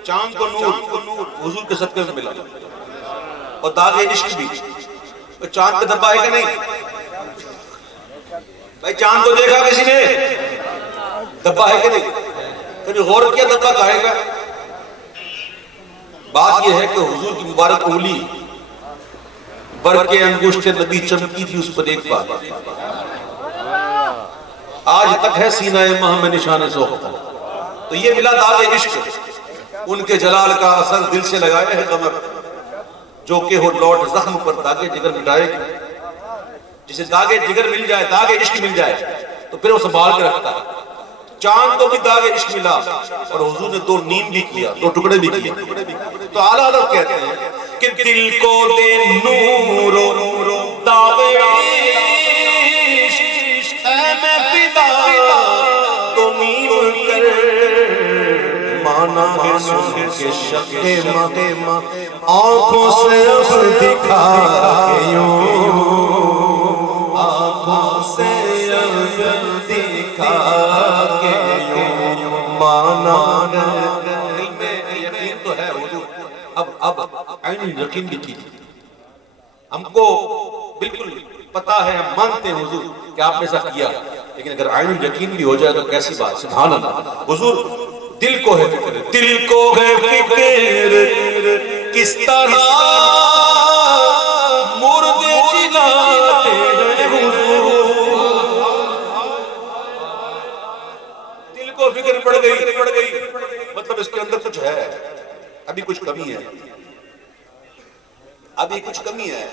چاند کو نور حضور کے صدقے میں ملا، اور داغ عشق بھی، اور چاند کا دھبا ہے کہ نہیں بھائی؟ چاند کو دیکھا کسی نے؟ دھبا ہے کہ نہیں؟ کبھی غور کیا دھبا کہے گا؟ بات یہ ہے کہ حضور کی مبارک انگلی برق انگشت نبی چمکی تھی اس پر ایک بات، آج تک ہے سینہ ماہ میں نشان سوختہ، تو یہ ملا داغ عشق، ان کے جلال کا اثر دل سے لگایا ہے قمر، جو کہ ہو لوٹ زخم پر داغ جگر مٹائے گی، جسے داغ جگر مل جائے، داغ عشق مل جائے تو پھر وہ سنبھال کے رکھتا ہے۔ چاند کو بھی داغ عشق ملا اور حضور نے دو نیم بھی کیا، دو ٹکڑے بھی کیا، تو اعلیٰ حضرت کہتے ہیں کہ دل کو دے نور داغ عشق، اے میں فدا تو نیم کر، مانا ہے سن کے شق ماں آنکھوں سے اس دکھا کے یوں، آنکھوں سے دکھا کے یوں، مانا ہے دل میں یقین تو ہے حضور، اب عین یقین بھی کی، ہم کو بالکل پتا ہے، ہم مانتے ہیں حضور کہ آپ نے ایسا کیا، لیکن اگر عین یقین بھی ہو جائے تو کیسی بات، سبحان اللہ۔ حضور دل کو ہے فکر، دل کو ہے فکر کس طرح مردے جلاتے ہیں حضور، دل کو فکر پڑ گئی، مطلب اس کے اندر کچھ ہے، ابھی کچھ کمی ہے، ابھی کچھ کمی ہے،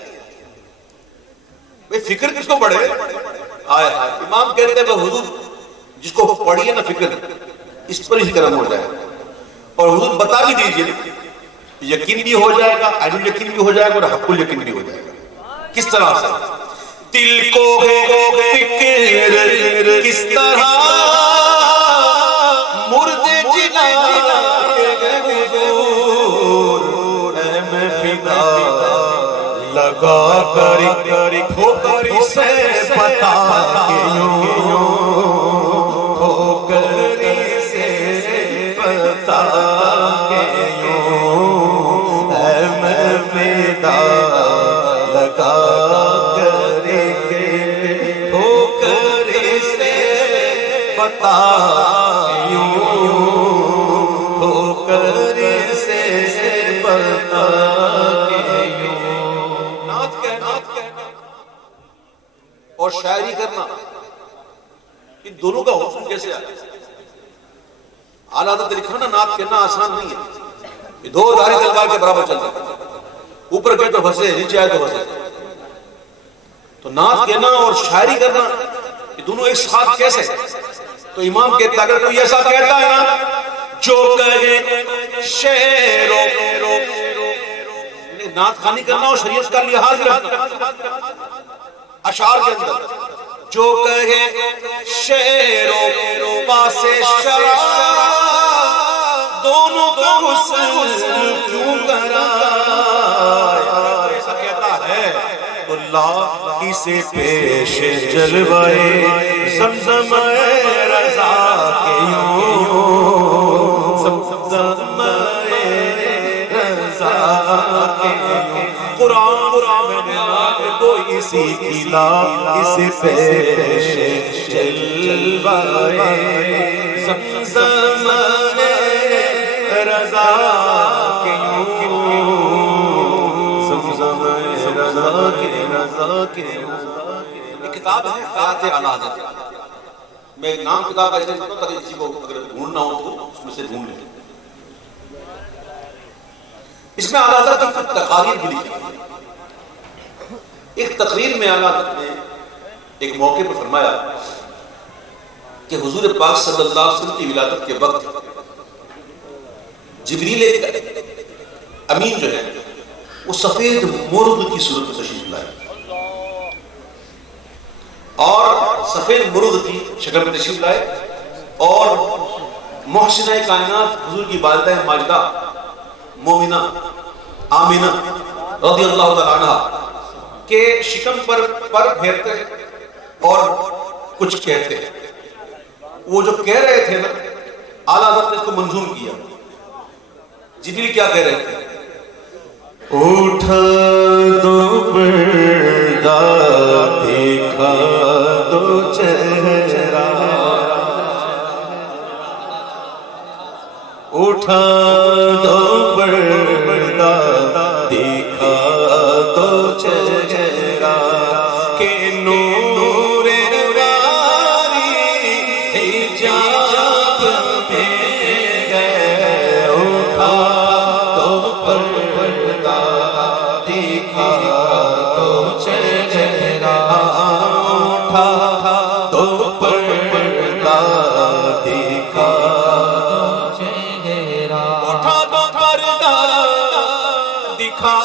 بھئی فکر کس کو پڑے؟ آئے امام کہتے ہیں حضور جس کو پڑھیے نا فکر، اس پر ہی کرم ہو جائے، اور حضور بتا بھی دیجئے، یقین بھی ہو جائے گا، عین یقین بھی ہو جائے گا اور حق الیقین بھی ہو جائے گا۔ کس طرح سے؟ دل کو فکر کس طرح مردے جلا کے حضور اے میں فدا لگا کر ٹھوکر سے بتا کے یوں ٹھوکر سے بتا کے یوں اے میں فدا لگا کر ٹھوکر سے بتا یوں ٹھوکر سے بتا اور شاعری کرنا، ان دونوں کا حسن کیسے آیا؟ اعلیٰ حضرت نے لکھا نا نعت کہنا آسان نہیں ہے، یہ دو دھاری تلوار کے برابر چلتا ہے، اوپر گئے تو پھنسے، نیچے آئے تو پھنسے۔ تو نعت کہنا اور شاعری کرنا یہ دونوں ایک ساتھ کیسے؟ تو امام کہتا ہے اگر کوئی ایسا کہتا ہے نا جو کہے شعروں نعت خوانی کرنا اور شریعت کا لحاظ رکھنا، اشعار کے اندر جو کہے شعروں پاس شرع دونوں کا حسن کیوں کرائے، ایسا کہتا ہے تو لا اسے پیش جلوائے زمزم رضا کے یوں زمزم رضا کے یوں قرآن کو اسی کی لا اسے پیش جلوائے زمزم رضا کے یوں زمزم رضا کے ایک کتاب ہے حیات اعلیٰ حضرت، میں نام کتاب ایسے لکھتا ہوں تاکہ کسی کو اگر ڈھونڈنا ہو تو اس میں سے ڈھونڈ لیں۔ اس میں اعلیٰ حضرت کی تقاریر بھی لکھی، ایک تقریر میں اعلیٰ حضرت نے ایک موقع پر فرمایا کہ حضور پاک صلی اللہ علیہ وسلم کی ولادت کے وقت جبریل امین جو ہے وہ سفید مرغ کی صورت میں تشریف لائے اور سفید مرغ کی شکل میں تشریف لائے اور محسنہ کائنات حضور کی والدہ ماجدہ مومنہ آمینہ رضی اللہ تعالیٰ عنہ کے شکم پر پھیرتے اور کچھ کہتے ہیں۔ وہ جو کہہ رہے تھے نا اعلیٰ حضرت نے اس کو منظوم کیا۔ جبریل کیا کہہ رہے تھے؟ اٹھا دو پردہ دیکھا دو چہرہ، اٹھا دو پردہ دیکھا دو چہرہ کہ نور واری حجاب میں گئے، اٹھا دو پردہ دیکھا دو چہرہ، اٹھا دو پردہ دیکھا دو چہرہ، اٹھا دو پردہ دکھا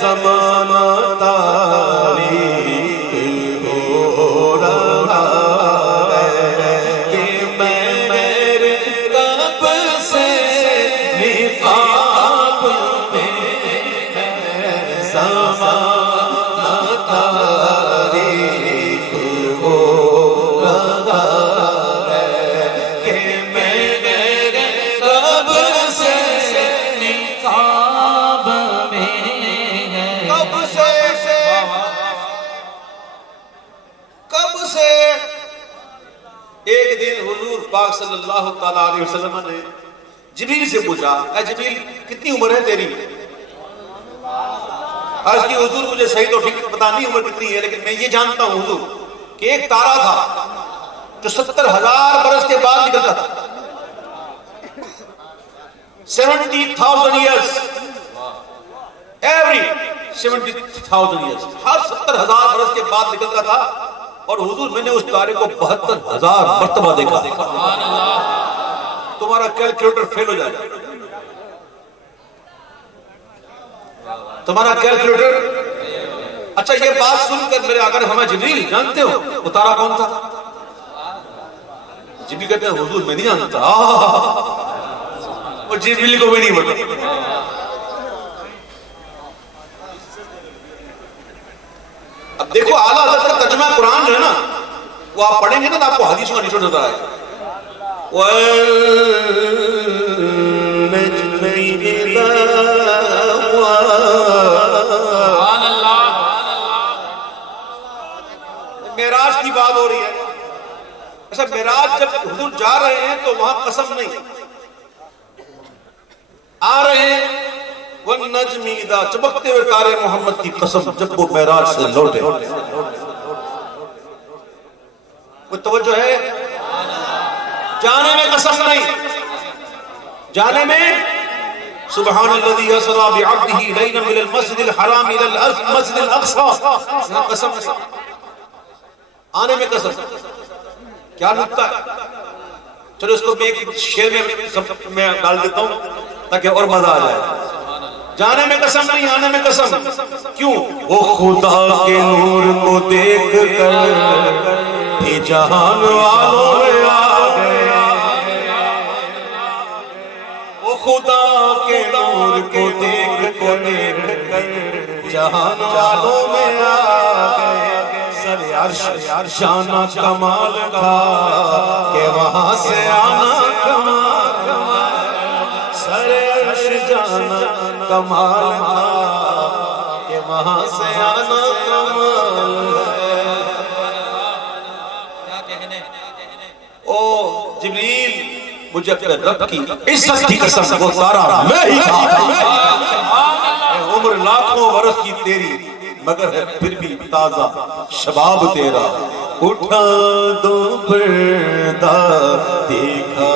زمانہ تاریخ ہو رہا ہے کہ میرے رب سے نقاب میں ہے، زمانہ تاریخ ہو رہا ہے کہ میرے رب سے نقاب میں کب سے ایک دن حضور پاک صلی اللہ تعالیٰ علیہ وسلم نے جبریل سے پوچھا، اے جبریل کتنی عمر ہے تیری؟ عرض کی حضور مجھے صحیح تو ٹھیک پتا نہیں عمر کتنی ہے، لیکن میں یہ جانتا ہوں حضور کہ ایک تارا تھا جو 70,000 برس کے بعد نکلتا تھا، 70,000 years every 70,000 years ہر 70,000 برس کے بعد نکلتا تھا اور حضور میں نے اس تارے کو 72,000 مرتبہ دیکھا. تمہارا کیلکولیٹر فیل ہو جائے گا. تمہارا کیلکولیٹر. اچھا یہ بات سن کر میرے آقا نے فرمایا جبریل جانتے ہو وہ تارا کون تھا؟ جبریل کہتے ہیں حضور میں نہیں جانتا. وہ جبریل کو بھی نہیں پتا. اب دیکھو اعلیٰ حضرت کا ترجمہ قرآن جو ہے نا وہ آپ پڑھیں گے نا تو آپ کو حدیثوں کا نچوڑ نظر آئے. معراج کی بات ہو رہی ہے. اچھا معراج جب حضور جا رہے ہیں تو وہاں قسم نہیں آ رہے ہیں. وَالنَّجْمِ اِذَا چمکتے ہوئے تارے محمد کی قسم جب وہ معراج سے لوٹے. کوئی توجہ ہے؟ جانے میں قسم نہیں. جانے میں سبحان الذی اسری بعبدہ لیلا من المسجد الحرام الى المسجد الاقصى قسم. آنے میں قسم. کیا نکتہ ہے؟ چلو اس کو میں ایک شعر میں ڈال دیتا ہوں تاکہ اور مزہ آ جائے. جانے میں قسم نہیں آنے میں قسم. کیوں؟ وہ خدا کے نور کو دیکھ کر بھی جہان والوں میں آ گئے. وہ خدا کے نور کو دیکھ کر جہان والوں میں آ گئے. سر عرش جانا کمال تھا کہ وہاں سے آنا کمال. سر عرش جانا کمال تھا کہ وہاں سے آنا کمال. او جبریل مجھے اپنے رب کی عزت کی قسم وہ تارا میں ہی تھا. عمر لاکھوں برس کی تیری مگر ہے پھر بھی تازہ شباب تیرا. اٹھا دو پردہ دیکھا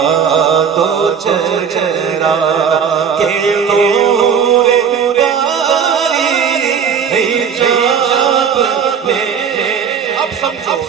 دو چہرہ کہ نور باری حجاب میں. اب سمجھو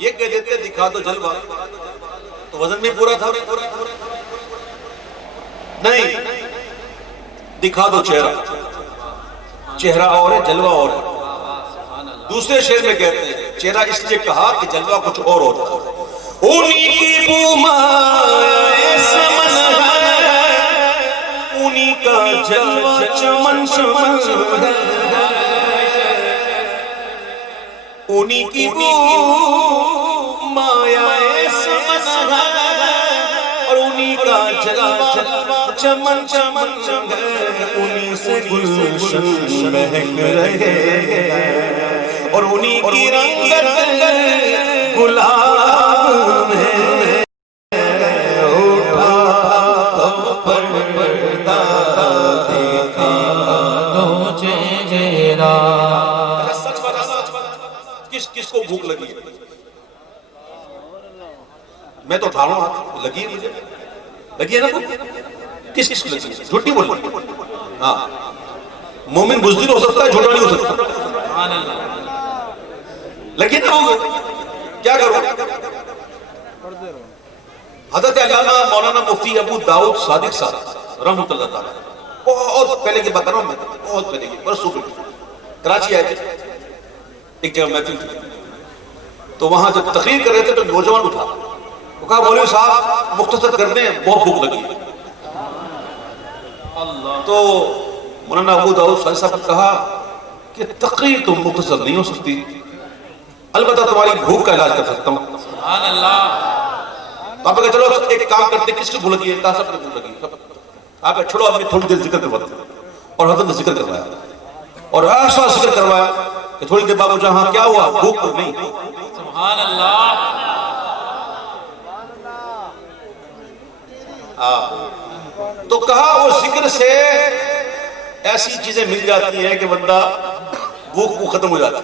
یہ کہہ دیتے دکھا دو جلوہ تو وزن بھی پورا تھا. نہیں دکھا دو چہرہ. چہرہ اور ہے جلوہ اور ہے. دوسرے شعر میں کہتے ہیں چہرہ اس لیے کہا کہ جلوہ کچھ اور ہوتا ہے. انہی کی بومائے سمن ہے انہی کا جلوہ چمن چمن ہے. انہی کی بومائے سمن ہے اور انہی کا جلوہ چمن چمن ہے. انہی سے گلشن مہک رہے اور انہی کی رنگت گلاب میں. اٹھا تو پردہ دیکھا دو چہرہ. سچ بتا کس کو بھوک لگی ہے؟ میں تو اٹھا رہا ہوں لگی ہے مجھے. لگی ہے نا بھوک؟ کس کو لگی ہے؟ جھوٹی بول. ہاں مومن بزدل ہو سکتا ہے جھوٹا نہیں ہو سکتا. لیکن کیا کرو. حضرت علامہ مولانا مفتی ابو داؤد صادق صاحب رحمۃ اللہ تعالی بہت پہلے کی بات کر رہا ہوں میں. بہت پہلے کی برسوں پہلے کراچی آئے تھے. ایک جگہ محفل تھی تو وہاں جب تقریر کر رہے تھے تو نوجوان اٹھا وہ کہا مولوی صاحب مختصر کر دیں بہت بھوک لگی. تو مولانا ابو داؤد صادق صاحب نے کہا کہ تقریر تو مختصر نہیں ہو سکتی البتہ تمہاری بھوک کا علاج کر سکتا ہوں. سبحان اللہ. آپ کہا چلو ایک کام کرتے کس کی بھوک لگی ہے؟ سب نے بھوک لگی. آپ کہا چھوڑو اپنی تھوڑی دیر ذکر کرواتے اور حضرت نے ذکر کروایا اور ایسا ذکر کروایا کہ تھوڑی دیر بعد جہاں کیا ہوا بھوک تو نہیں. سبحان اللہ. تو کہا وہ ذکر سے ایسی چیزیں مل جاتی ہیں کہ بندہ بھوک کو ختم ہو جاتا ہے،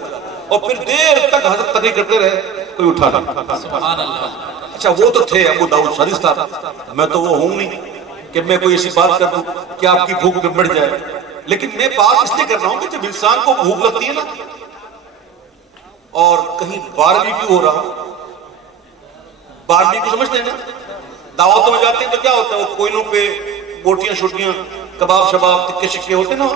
اور پھر دیر تک حضرت تقریر کرتے رہے، کوئی اٹھا نہیں۔ سبحان اللہ۔ اچھا وہ تو تھے ابو داؤد شریف صاحب، میں تو وہ ہوں نہیں کہ میں کوئی ایسی بات کر دوں کہ آپ کی بھوک مٹ جائے، لیکن میں بات اس لیے کر رہا ہوں کہ جب انسان کو بھوک لگتی ہے نا، اور کہیں باربیکیو ہو رہا ہو، باربیکیو سمجھتے ہیں نا، دعوتوں میں جاتے ہیں تو کیا ہوتا ہے، وہ کوئلوں پہ بوٹیاں شوٹیاں کباب شباب تکے شکے ہوتے ہیں نا،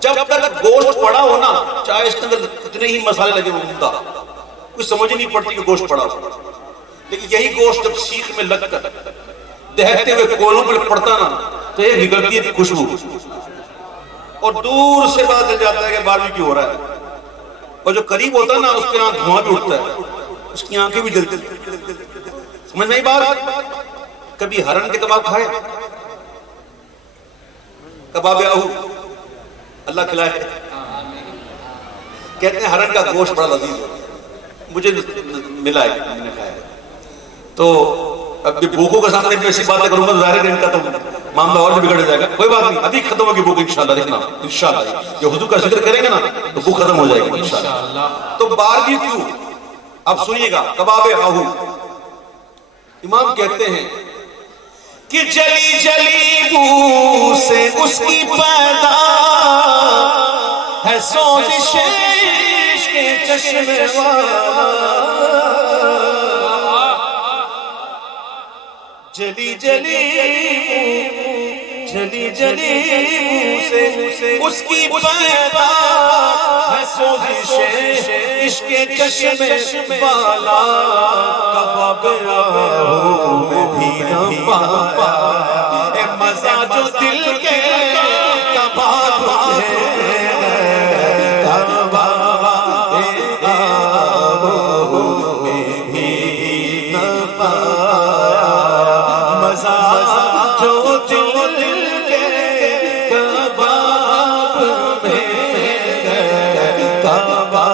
جب تک گوشت پڑا ہو نا، چاہے اس کے اندر کتنے ہی مسالے لگے ہوتا، کوئی سمجھ نہیں پڑتی کہ گوشت پڑا ہو، لیکن یہی گوشت جب سیخ میں لگ کر دہتے ہوئے کوئلوں پر پڑتا نا تو یہ نکلتی ہے خوشبو، اور دور سے پتہ چل جاتا ہے کہ باربیکیو ہو رہا ہے، اور جو قریب ہوتا ہے نا اس کے یہاں دھواں بھی اٹھتا ہے، اس کی آنکھیں بھی جلتی، سمجھ نہیں بات؟ کبھی ہرن کے کباب کھائے؟ کباب آہو اللہ کھلائے، کہتے ہیں ہرن کا گوشت بڑا لذیذ ہے، مجھے ملا ہے میں نے کھایا، تو اب بھی بھوکوں کے سامنے بھی ایسی باتیں کروں گا تو ظاہر ہے ان کا تو معاملہ اور بھی بگڑ جائے گا، کوئی بات نہیں، ابھی ختم ہوگی بھوک انشاءاللہ، دیکھنا انشاءاللہ جو حضور کا ذکر کریں گے نا تو بھوک ختم ہو جائے گی انشاءاللہ۔ تو باربیکیو اب سنیے گا، کباب آہو، امام کہتے ہیں کہ جلی جلی بو سے اس کی پیدا ہے سوزش کے چشمے والا، جلی جلی جلی جلی بو سے اس کی پیدا ہے سوزش عشق کے چشمے والا، کباب آہو میں بھی نہ پایا اے مزہ جو دل کے کباب ہے، کباب آہو میں بھی نہ پایا مزہ جو دل کے کباب میں ہے، کباب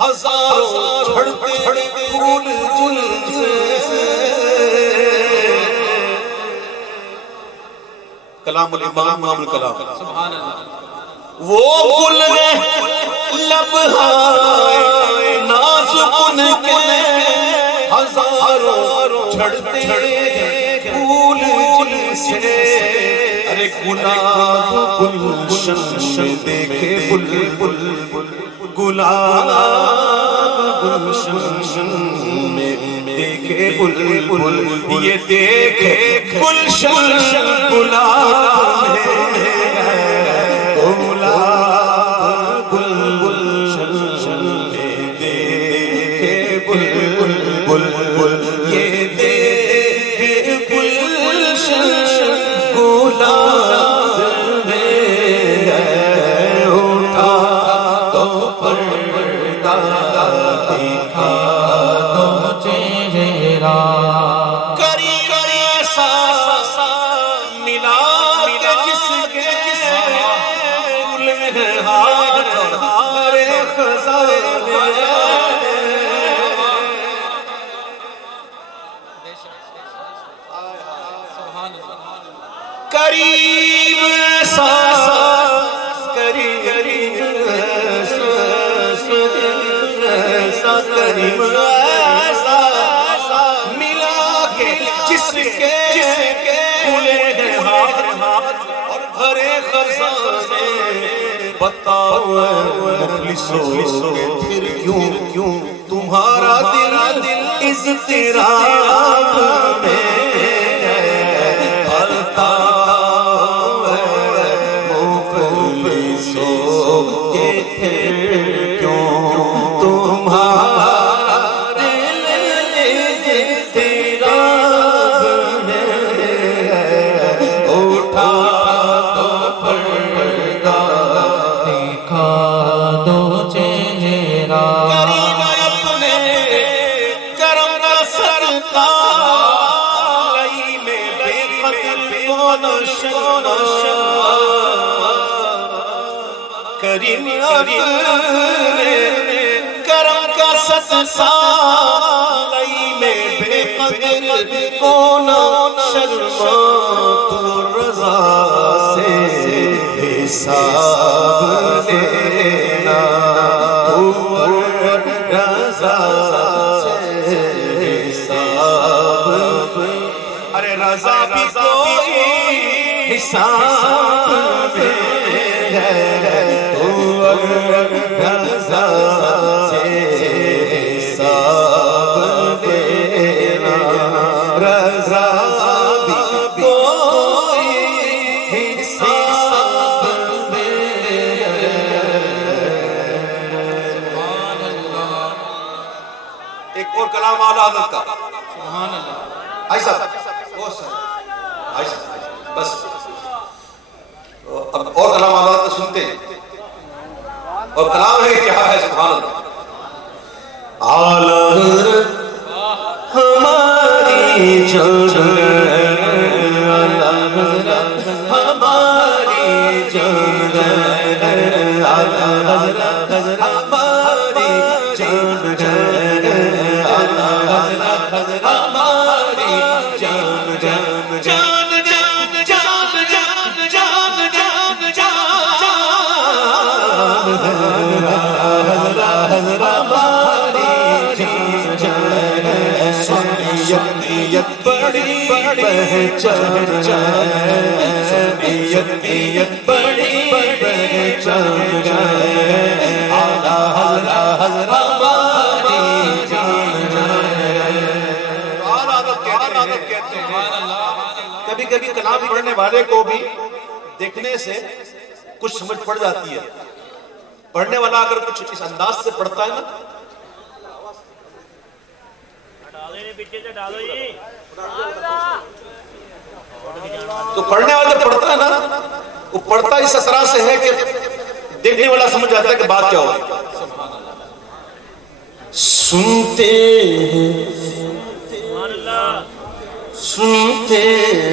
ہزاروں جھڑتے پھول جل سے، کلام الامام امام الکلام سبحان اللہ۔ وہ گل لب ہائے نازک ان کے، ہزاروں جھڑتے پھول جل سے، ارے گلاب گلشن میں دیکھے بلبل، گلاب گلشن میں دیکھے بلبل، یہ دیکھے گلشن گلاب گلاب گلشن میں دیکھے بلبل، یہ دیکھے گلشن گلاب قریب سا قریب قریب ملا کے جس کے کھلے ہیں ہاتھ اور بھرے خزانے، بتاؤ مفلسوں پھر کیوں تمہارا دل اضطراب میں کریم کرم کا صدقہ لئی میں بے قدر کون شرما تو رضا سے حساب لینا تو رضا سے حساب ارے رضا بھی کوئی حساب میں ہے تو رضا سے حساب لینا رضا بھی کوئی حساب میں ہے ایک اور کلام اعلیٰ حضرت کا سبحان اللہ ایسا بس اب اور کلام آباد کو سنتے ہیں اور کلام ہے کیا ہے سبحان اللہ اعلیٰ حضرت ہماری جان اعلیٰ حضرت ہماری جان اعلیٰ حضرت ہماری جان اعلیٰ حضرت ہماری جان جان جان جان جان جان جان سنیت بڑی پہچان سنیت بڑی پہچان اعلیٰ حضرت ہماری جان کہتے ہیں کبھی کبھی کلام پڑھنے والے کو بھی دیکھنے سے کچھ سمجھ پڑ جاتی ہے پڑھنے والا اگر کچھ اس انداز سے پڑھتا ہے نا تو پڑھنے والا جب پڑھتا ہے نا وہ پڑھتا اس طرح سے ہے کہ دیکھنے والا سمجھ جاتا ہے کہ بات کیا ہوگی سنتے ہیں سنتے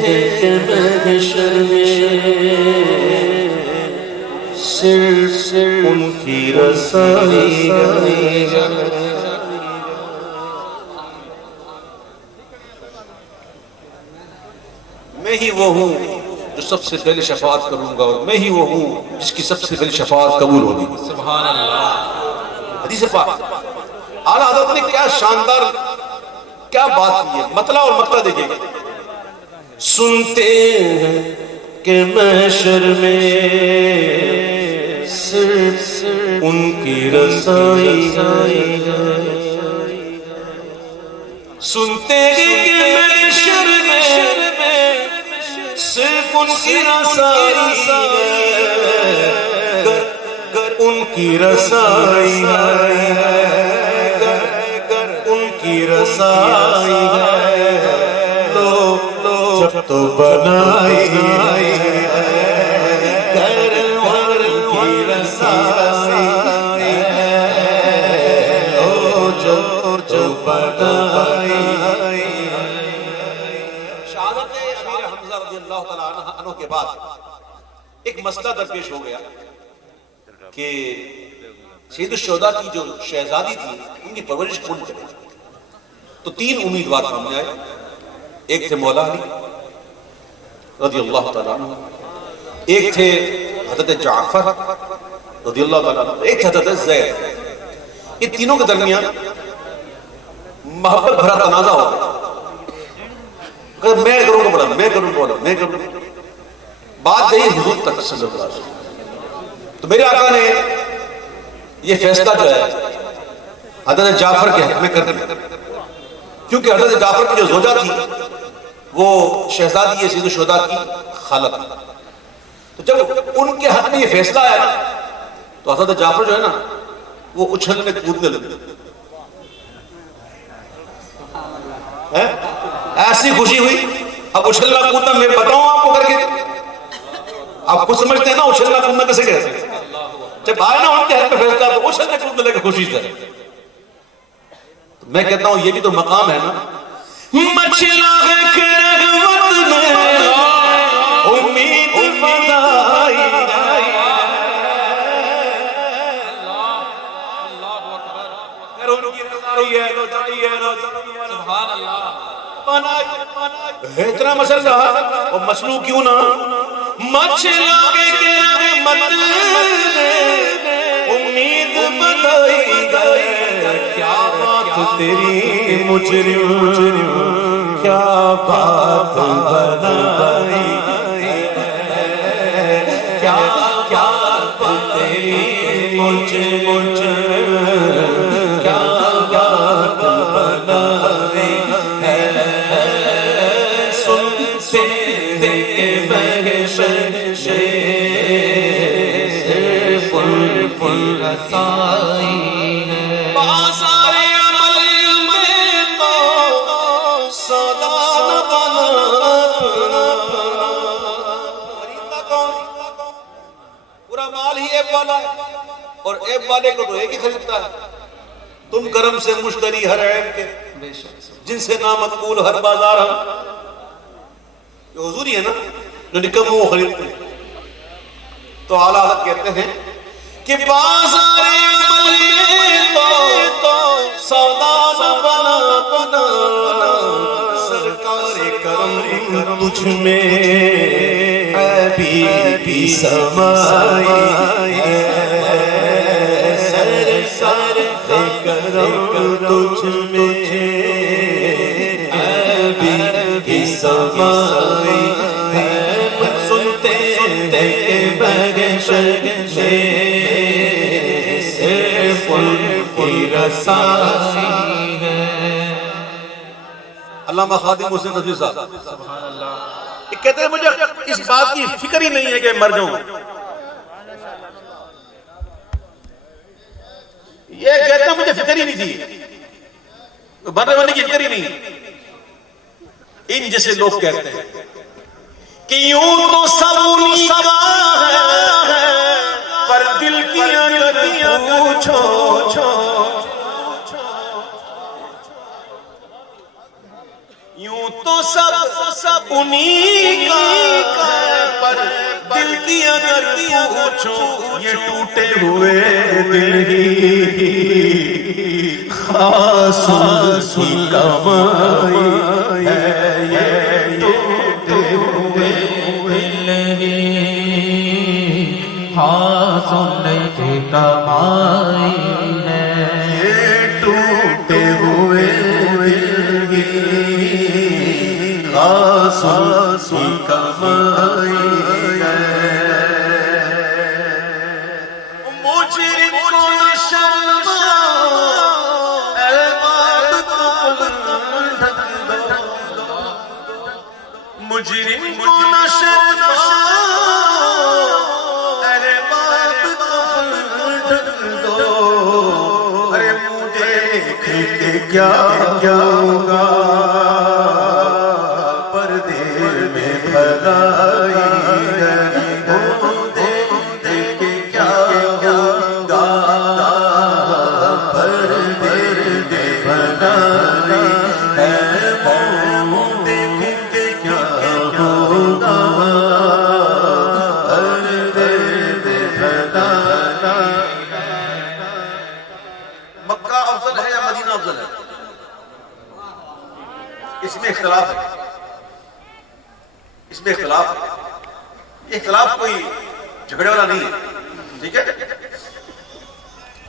ہیں محشر میں صرف ان کی رسائی میں ہی وہ ہوں جو سب سے پہلے شفاعت کروں گا اور میں ہی وہ ہوں جس کی سب سے پہلے شفاعت قبول ہوگی سبحان اللہ حدیث پاک اعلیٰ حضرت نے کیا شاندار کیا بات کی ہے مطلع اور مقطع دیکھیں گے سنتے ہیں کہ محشر میں صرف ان کی رسائی سنتے ہیں کہ محشر میں صرف ان کی رسائی ان کی رسائی ان کی رسائی جب تو بنائی گر ان کی رسائی جب تو بنائی شہادت امیر حمزہ رضی اللہ تعالیٰ عنہ کے بعد ایک مسئلہ درپیش ہو گیا کہ سید الشہداء کی جو شہزادی تھی ان کی پرورش کون کرے تو تین امیدوار سامنے آئے ایک تھے مولا علی رضی اللہ تعالیٰ عنہ ایک تھے حضرت جعفر رضی اللہ تعالیٰ عنہ ایک تھے حضرت زید یہ تینوں کے درمیان محبت بھرا تنازع ہو گیا میں کروں گا بڑا میں کروں گا میں کروں گا بات گئی حضور تک صلی اللہ علیہ وسلم تو میرے آقا نے یہ فیصلہ جو ہے حضرت جعفر کے حق میں کر دیا کیونکہ حضرت جعفر کی جو زوجہ تھی وہ شہزادی سید الشہداء کی خالہ تھی تو جب ان کے حق میں یہ فیصلہ آیا نا تو حضرت جعفر جو ہے نا وہ اچھلنے کودنے لگے ایسی خوشی ہوئی اب اچھلنا کودنا میں بتاؤں آپ کو کر کے آپ خود سمجھتے ہیں نا اچھلنا کودنا کیسے کہتے ہیں جب آئے نا ان کے حق میں فیصلہ تو اچھلنے کودنے لگے خوشی سے میں کہتا ہوں یہ بھی تو مقام ہے نا مچھلا ہے کہ رغبت میں ہے اتنا مسئلہ اور مسلو کیوں نہ مچھلا کے مت امید بدائی گئے کیا بات تیری مجرم کیا بات بدائی کیا کیا بات تیری مجرم کیا بات بدائی بازارِ عمل میں تو سودا نہ بنا خریدنا کون؟ پورا مال ہی ایپ والا ہے اور ایپ والے کو تو ایک ہی خریدتا ہے تم کرم سے مشتری ہر عیب کے جن سے نامقبول ہر بازار ہم یہ حضور ہی ہے نا جو نکم وہ خریدتے ہیں تو اعلیٰ حضرت کہتے ہیں کہ بازار عمل میں تو سودا نہ بنا سرکار کرم تجھ میں عیبی سمائی ہے سرکار کرم تجھ میں عیبی سمائی ہے سنتے بگش علامہ خادم حسین نظوی صاحب یہ کہتے ہیں مجھے اس بات کی فکر ہی نہیں ہے کہ مر جاؤں یہ کہتے ہیں مجھے فکر ہی نہیں تھی مرنے کی فکر ہی نہیں ان جیسے لوگ کہتے ہیں کہ یوں تو سب ہے پر دل کی اگر پوچھو یوں تو سب انہی کا پر دل کی اگر پوچھو یہ ٹوٹے ہوئے دل ہی خاص کی کمائی ہے یہ ٹوٹے ہوئے سننے کی کمائی ہے یہ ٹوٹے ہوئے خاص کی کمائی ہے مجرم کو نہ شرماؤ اے بات کو ڈھک دو مجرم کو نہ شرماؤ کیا کیا ہوگا پردے میں بھلائی ہے دیکھ کے کیا ہوگا پردے میں بھلائی ہے دیکھ کے کیا ہوگا پردے میں بھلائی مکہ افضل ہے یا مدینہ افضل ہے اس میں اختلاف ہے اس میں اختلاف ہے یہ اختلاف کوئی جھگڑے والا نہیں ہے ٹھیک ہے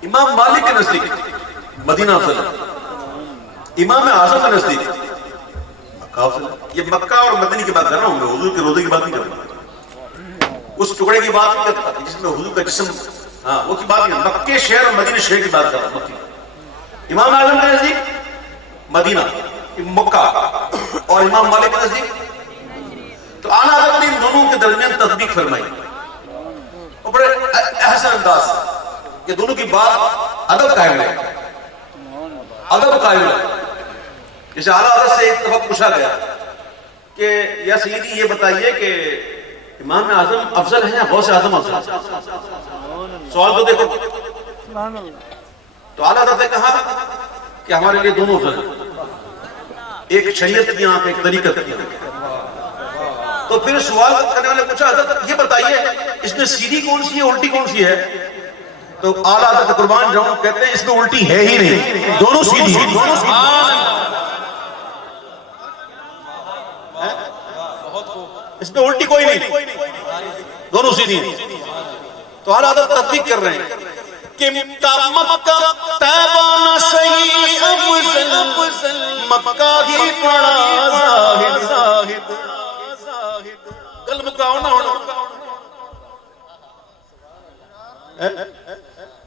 امام مالک کے نزدیک مدینہ افضل ہے امام اعظم کے نزدیک مکہ افضل ہے یہ مکہ اور مدینہ کی بات کر رہا ہوں میں حضور کے روضے کی بات نہیں کر رہا اس ٹکڑے کی بات نہیں کرتا جس میں حضور کا جسم ہاں وہ کی بات نہیں مکہ شہر اور مدینہ شہر کی بات کر رہا ہوں امام اعظم کے نزدیک مدینہ مکہ اور امام مالک کے نزدیک تو اعلیٰ حضرت نے ان دونوں کے درمیان تطبیق فرمائی اور بڑے احسن انداز یہ دونوں کی بات ادب قائم ہے ادب قائم ہے جیسے اعلیٰ حضرت سے ایک دفعہ پوچھا گیا کہ یا سیدی یہ بتائیے کہ امام اعظم افضل ہیں یا غوث اعظم افضل سوال تو دیکھو تو اعلیٰ حضرت نے کہا کہ ہمارے لیے دونوں افضل ہیں ایک شریعت کی آنکھ ایک طریقت کی آنکھ تو پھر سوال کرنے والے پوچھا حضرت یہ بتائیے اس میں سیدھی کون سی ہے الٹی کون سی ہے تو اعلیٰ حضرت قربان جاؤں کہتے ہیں اس میں الٹی ہے ہی نہیں دونوں سیدھی ہیں اس میں الٹی کوئی نہیں، دونوں سیدھی ہیں. تو اعلیٰ حضرت تطبیق کر رہے ہیں کہ مکہ طیبہ نہ صحیح افضل، مکہ ہی بڑا زاہد. کل مکہ ہونا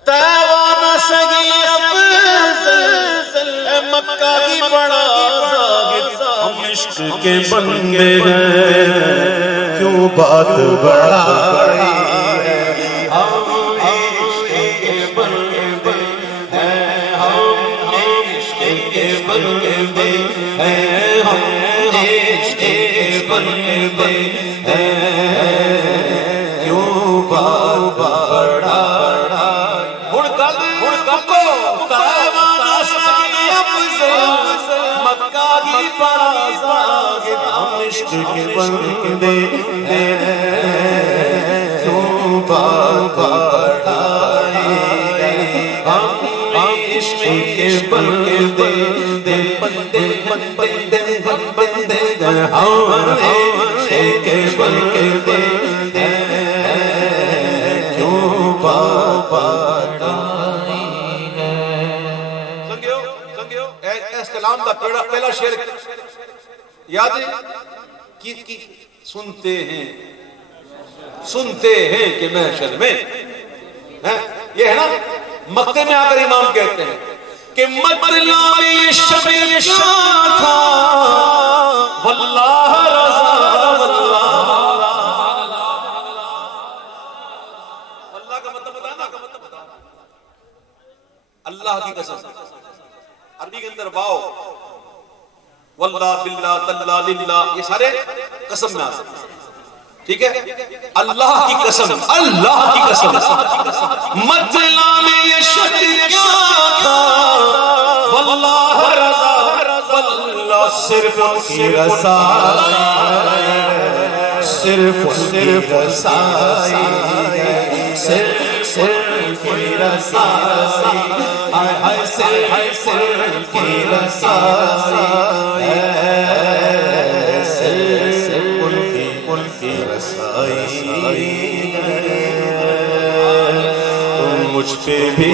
طیبہ نہ صحیح افضل، مکہ ہی بڑا زاہد. ہم عشق کے بندے ہیں کیوں بات بڑھائی ہے. ہم عشق کے بندے ہیں، ہم عشق کے بندے ہیں، ہم عشق کے بندے ہیں کیوں بات بڑھائی. مکہ کی بڑا زاہد، ہم عشق کے بندے ہیں کیوں بات بڑھائی. ہم عشق کے بندے بندے بندے بندے ہم عشق کے بندے ہیں کیوں بات بڑھائی. استعلام کا پہلا شعر یاد ہے کی سنتے ہیں کہ محشر میں یہ ہے نا. مکے میں آ کر امام کہتے ہیں کہ مطلع شب کیا تھا واللہ رضا. اللہ کا مطلب بتانا، اللہ کی قسم. عربی کے اندر واو، واللہ باللہ تاللہ للہ، یہ سارے قسم میں آتے ہیں. ٹھیک ہے، اللہ کی قسم، اللہ کی قسم. مطلع میں یہ شب کیا تھا واللہ رضا، واللہ صرف کی رسائی، صرف رسائی، صرف کی رسائی، صرف کی رسائی، صرف کی رسائی. مجھ پہ بھی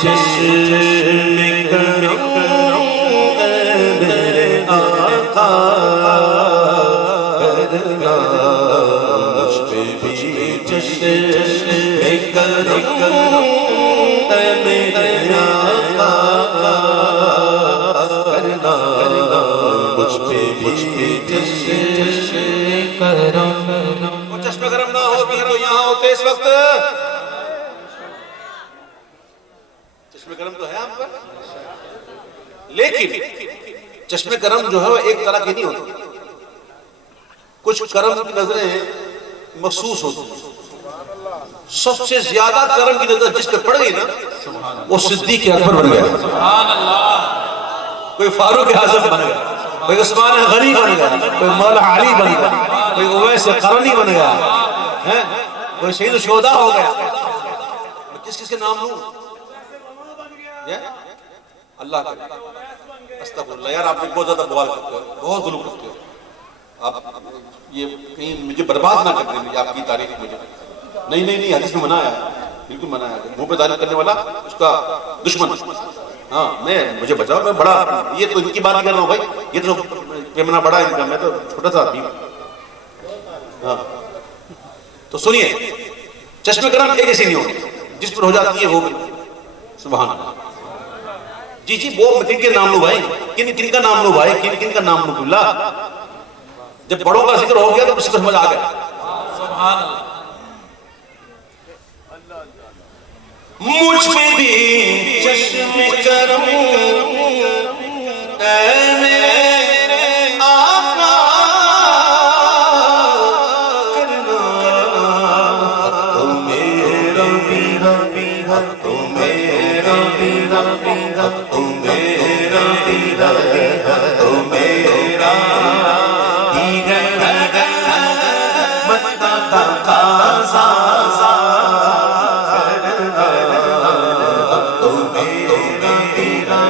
چشم کرم میرے آقا کرنا، مجھ پہ بھی چشم کرم میرے آقا کرنا، مجھ پہ بھی چشم کرم. وہ چشم کرم نہ ہوتی تو یہاں ہوتے اس وقت. چشم کرم تو ہے ہم پر، لیکن چشم کرم جو ہے وہ ایک طرح کی نہیں ہوتی. کچھ کرم کی نظریں مخصوص ہوتی ہیں. سب سے زیادہ کرم کی نظر جس پہ پڑ گئی نا وہ صدیق اکبر بن گیا. کوئی فاروق اعظم بن گیا، کوئی عثمان غنی بن گیا، کوئی مولا علی بن گیا، کوئی اویس قرنی بن گیا، کوئی سید الشہداء ہو گیا. کس کس کے نام لوں؟ اللہ کا استغفر اللہ. یار آپ بہت زیادہ بوال کرتے ہو، بہت ظلم کرتے ہو آپ. یہ کہیں مجھے برباد نہ کر دیں آپ کی تعریف. مجھے نہیں حدیث میں منع ہے، بالکل منع ہے. منہ پہ تعریف کرنے والا اس کا دشمن. ہاں مجھے بچاؤ، میں بڑا، یہ تو ان کی بات نہیں کر رہا ہوں بھائی، یہ تو پیمانہ بڑا ہے ان کا، میں تو چھوٹا سا آدمی ہوں. ہاں تو سنیے، چشم کرم ایک ایسی نہیں ہوتی، جس پر ہو جاتی ہے وہ بھی. سبحان اللہ. جی وہ کن کے نام لوں بھائی، کن کا نام لوں بھائی، کن کا نام لوں. اللہ جب بڑوں کا ذکر ہو گیا تو اس کو سمجھ آ گیا. سبحان اللہ. مجھ پہ بھی چشم کرم اے میرے آقا کرنا، تو میرا میرا میرا، تو میرا میرا میرا، تو میرا میرا میرا، تو میرا متا تقاضا کرنا، تو میرا میرا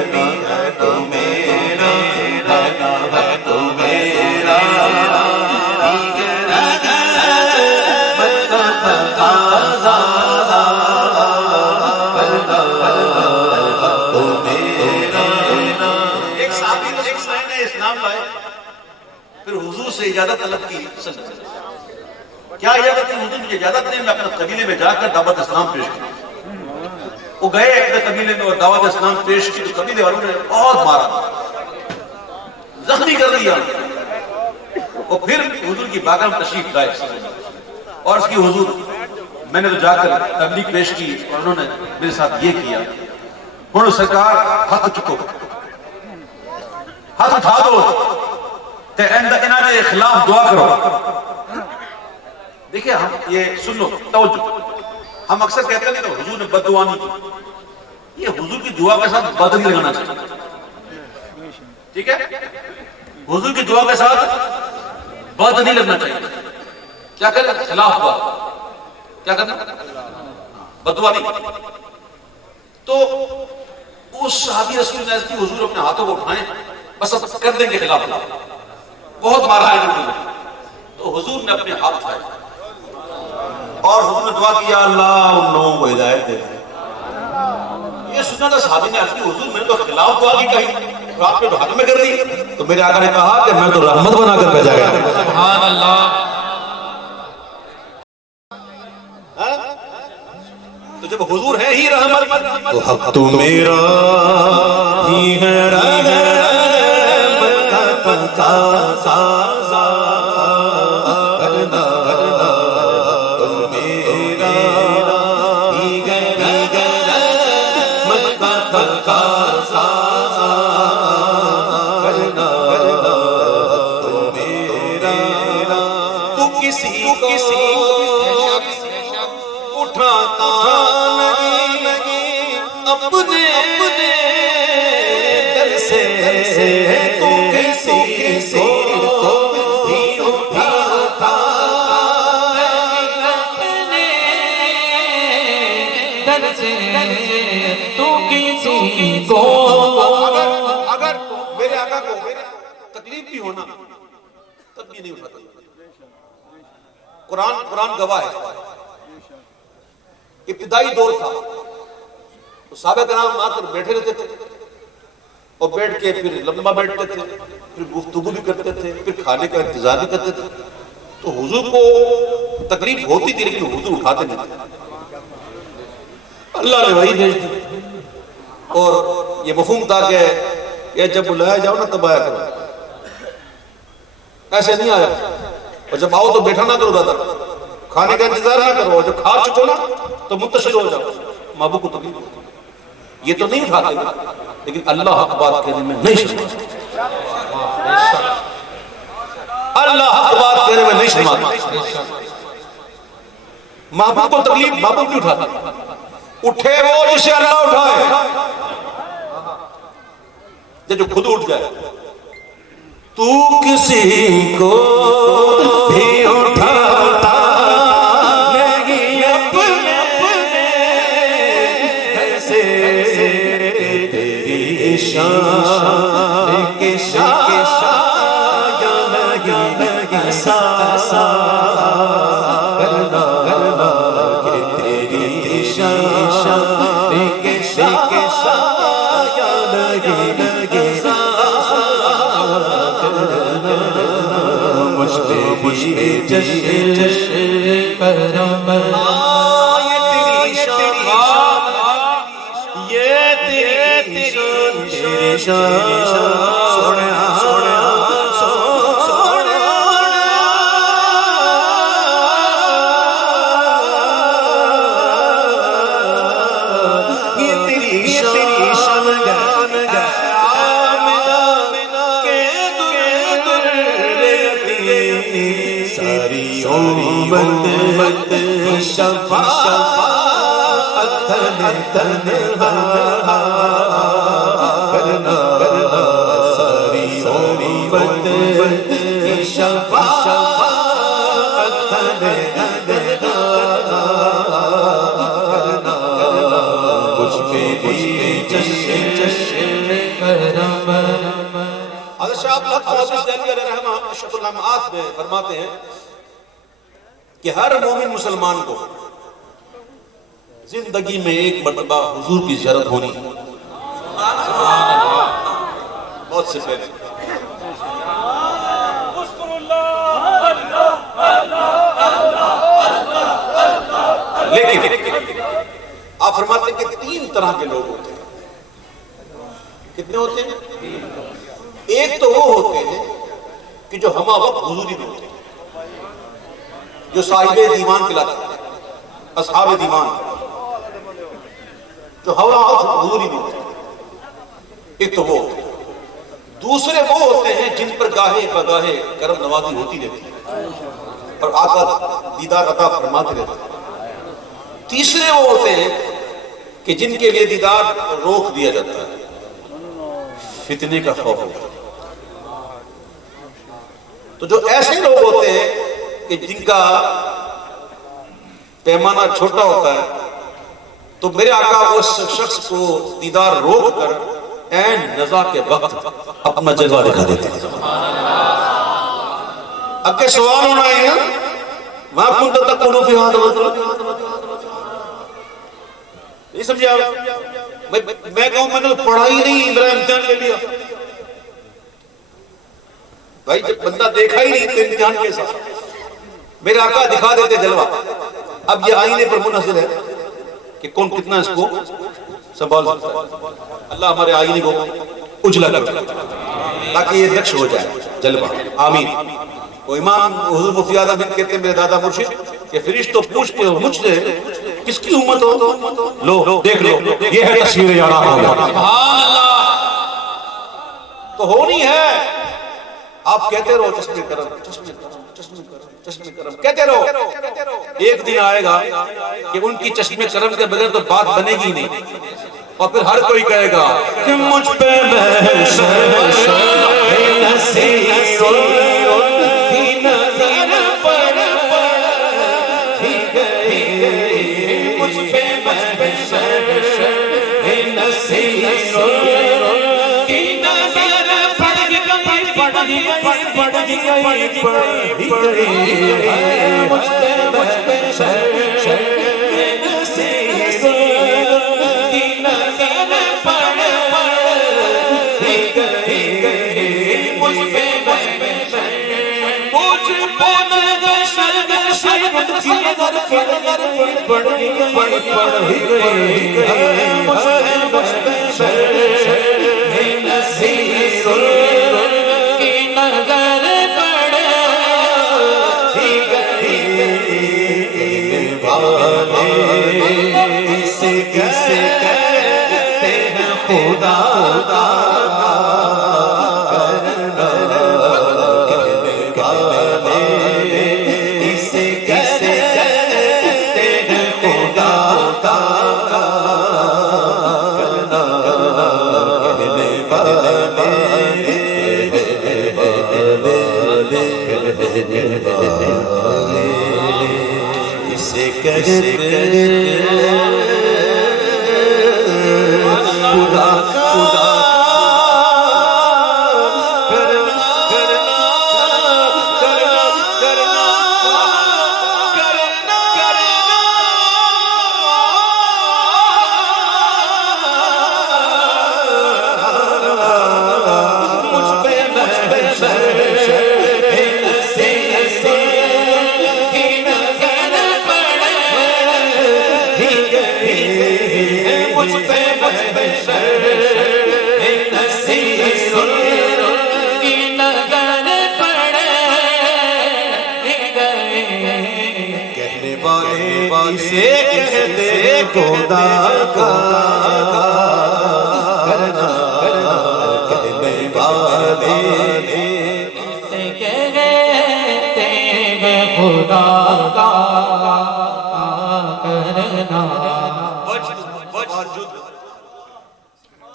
اجازت طلب کی کیا اجازت تھی؟ حضور مجھے اجازت دیں میں اپنے قبیلے میں جا کر دعوت اسلام پیش کروں. وہ گئے اپنے قبیلے میں اور دعوت اسلام پیش کی تو قبیلے والوں نے بہت مارا، زخمی کر دیا. اور پھر حضور کی بارگاہ میں تشریف لائے اور اس کی حضور میں نے تو جا کر تبلیغ پیش کی اور انہوں نے میرے ساتھ یہ کیا. ہوں سرکار ہاتھ چکو، ہاتھ اٹھا دو تے انہاں دے خلاف دعا کرو. دیکھیں ہم یہ سن لو توجہ، ہم اکثر کہتے ہیں کہ حضور نے بد دعا نہیں کی. یہ حضور کی دعا کے ساتھ بد نہیں لگنا چاہیے، ٹھیک ہے؟ حضور کی دعا کے ساتھ بد نہیں لگنا چاہیے. کیا کرنا؟ خلاف دعا. کیا کرنا؟ بد دعا نہیں. تو اس صحابی رسول اللہ کی حضور اپنے ہاتھوں کو اٹھائیں بس اب کر دیں گے خلاف دعا. بہت مارا ہے انہوں نے. تو حضور نے اپنے ہاتھ اٹھائے اور حضور نے دعا کیا اللہ ان لوگوں کو ہدایت دے. یہ سنا تھا صحابی نے عرض کی حضور میں نے تو خلاف دعا کی کہی اور آپ نے تو حق میں کر دی. تو میرے آقا نے کہا کہ میں تو رحمت بنا کر بھیجا گیا. سبحان اللہ. تو جب حضور ہے ہی رحمت تو حق تو میرا ہی ہے رحمت کا تقاضا کرنا تو میرا ہی ہے رحمت کا تقاضا کرنا تو میرا تو کسی کو اٹھاتا اپنے در سے تو کسی کو بھی اٹھاتا اپنے در سے تو کسی کو. اگر میرے آقا کو تکلیف بھی ہونا تب بھی نہیں اٹھاتا. قرآن گواہ ہے. ابتدائی دور تھا تو صحابہ کرام آ کر بیٹھے رہتے تھے اور بیٹھ کے پھر لمبا بیٹھتے تھے، پھر گفتگو بھی کرتے تھے، پھر کھانے کا انتظار بھی کرتے تھے. تو حضور کو تکلیف ہوتی تھی لیکن حضور اٹھاتے نہیں تھے. اللہ نے وحی بھیج دی اور یہ مفہوم تھا کہ یہ جب بلایا جاؤ نا تب آیا کرو، ایسے نہیں آیا. اور جب آؤ تو بیٹھا نہ کرو دادا، کھانے کا انتظار نہ کرو، جب کھا چکو نا تو منتشر ہو جاؤ. محبوب کو تکلیف ہوتی. یہ تو نہیں اٹھاتے لیکن اللہ حق بات کہنے میں نہیں شرماتے. اللہ حق بات کہنے میں نہیں شرماتے. محبوب کو تکلیف محبوب نہیں اٹھاتے. اٹھے وہ جسے اللہ اٹھائے، جو خود اٹھ جائے. تو کسی کو بھی اٹھاتا نہیں اپنے سے تیری شان کے شایا لگی ساسا کرنا کہ تیری شان کے شایا لگی مجھ پہ جشن کرم. یہ تیری شان سوڑیا یہ تیری شان ساری امت شفاعت تنہا کرنا ساری امت شفاعت تنہا کرنا مجھ پہ جشن کرم. حضرت شاہ عبد الحق حافظ دہلوی علیہ رحمہ شرح اللمعات میں فرماتے ہیں کہ ہر مومن مسلمان کو زندگی میں ایک مرتبہ حضور کی زیارت ہونی ہے. بہت سے پہلے کتنے ہوتے ہیں؟ ایک تو وہ ہوتے ہیں کہ جو ہمہ وقت حضوری میں ہوتے ہیں، جو صاحب دیوان کہلاتے ہیں، اصحاب دیوان، جو ہمہ وقت حضوری میں ہوتے ہیں، ایک تو وہ ہوتے ہیں۔ دوسرے وہ ہوتے ہیں جن پر گاہے بگاہے کرم نوازی ہوتی رہتی ہے اور آقا دیدار عطا فرماتے رہتے ہیں۔ تیسرے وہ ہوتے ہیں کہ جن کے لیے دیدار روک دیا جاتا ہے، فتنے کا خوف ہوتا ہے۔ تو جو ایسے لوگ ہوتے ہیں کہ جن کا پیمانہ چھوٹا ہوتا ہے، تو میرے آقا اس شخص کو دیدار روک کر این نزا کے وقت اپنا جلوہ دکھا دیتے ہیں۔ اب کے سوال ہونا ہے وہاں کنت تکونو فی ھذا الرجل، نہیں سمجھا؟ میں کہوں میں نے پڑھا ہی نہیں، میرا امتحان لے لیا۔ بھائی جب بندہ دیکھا ہی نہیں تو امتحان کے ساتھ میرے آقا دکھا دیتے جلوہ۔ اب یہ آئینے پر منحصر ہے کہ کون کتنا اس کو سنبھال سکتا ہے۔ اللہ ہمارے آئینے کو اجلا کر تاکہ یہ نقش ہو جائے جلوہ، آمین۔ وہ امام حضور مفتی اعظم ہند کہتے ہیں میرے دادا مرشد کہ فرشتوں پوچھ کے مجھ سے کس کی امت ہو؟ لو دیکھ لو، یہ ہے تصویر یارا ہوگا۔ سبحان اللہ، تو ہونی ہے۔ آپ کہتے رہو چشمے کرم، چشمے کرم، چشمے کرم، چشمے کرم کہتے رہو۔ ایک دن آئے گا کہ ان کی چشمے کرم کے بغیر تو بات بنے گی نہیں، اور پھر ہر کوئی کہے گا کہ مجھ پہ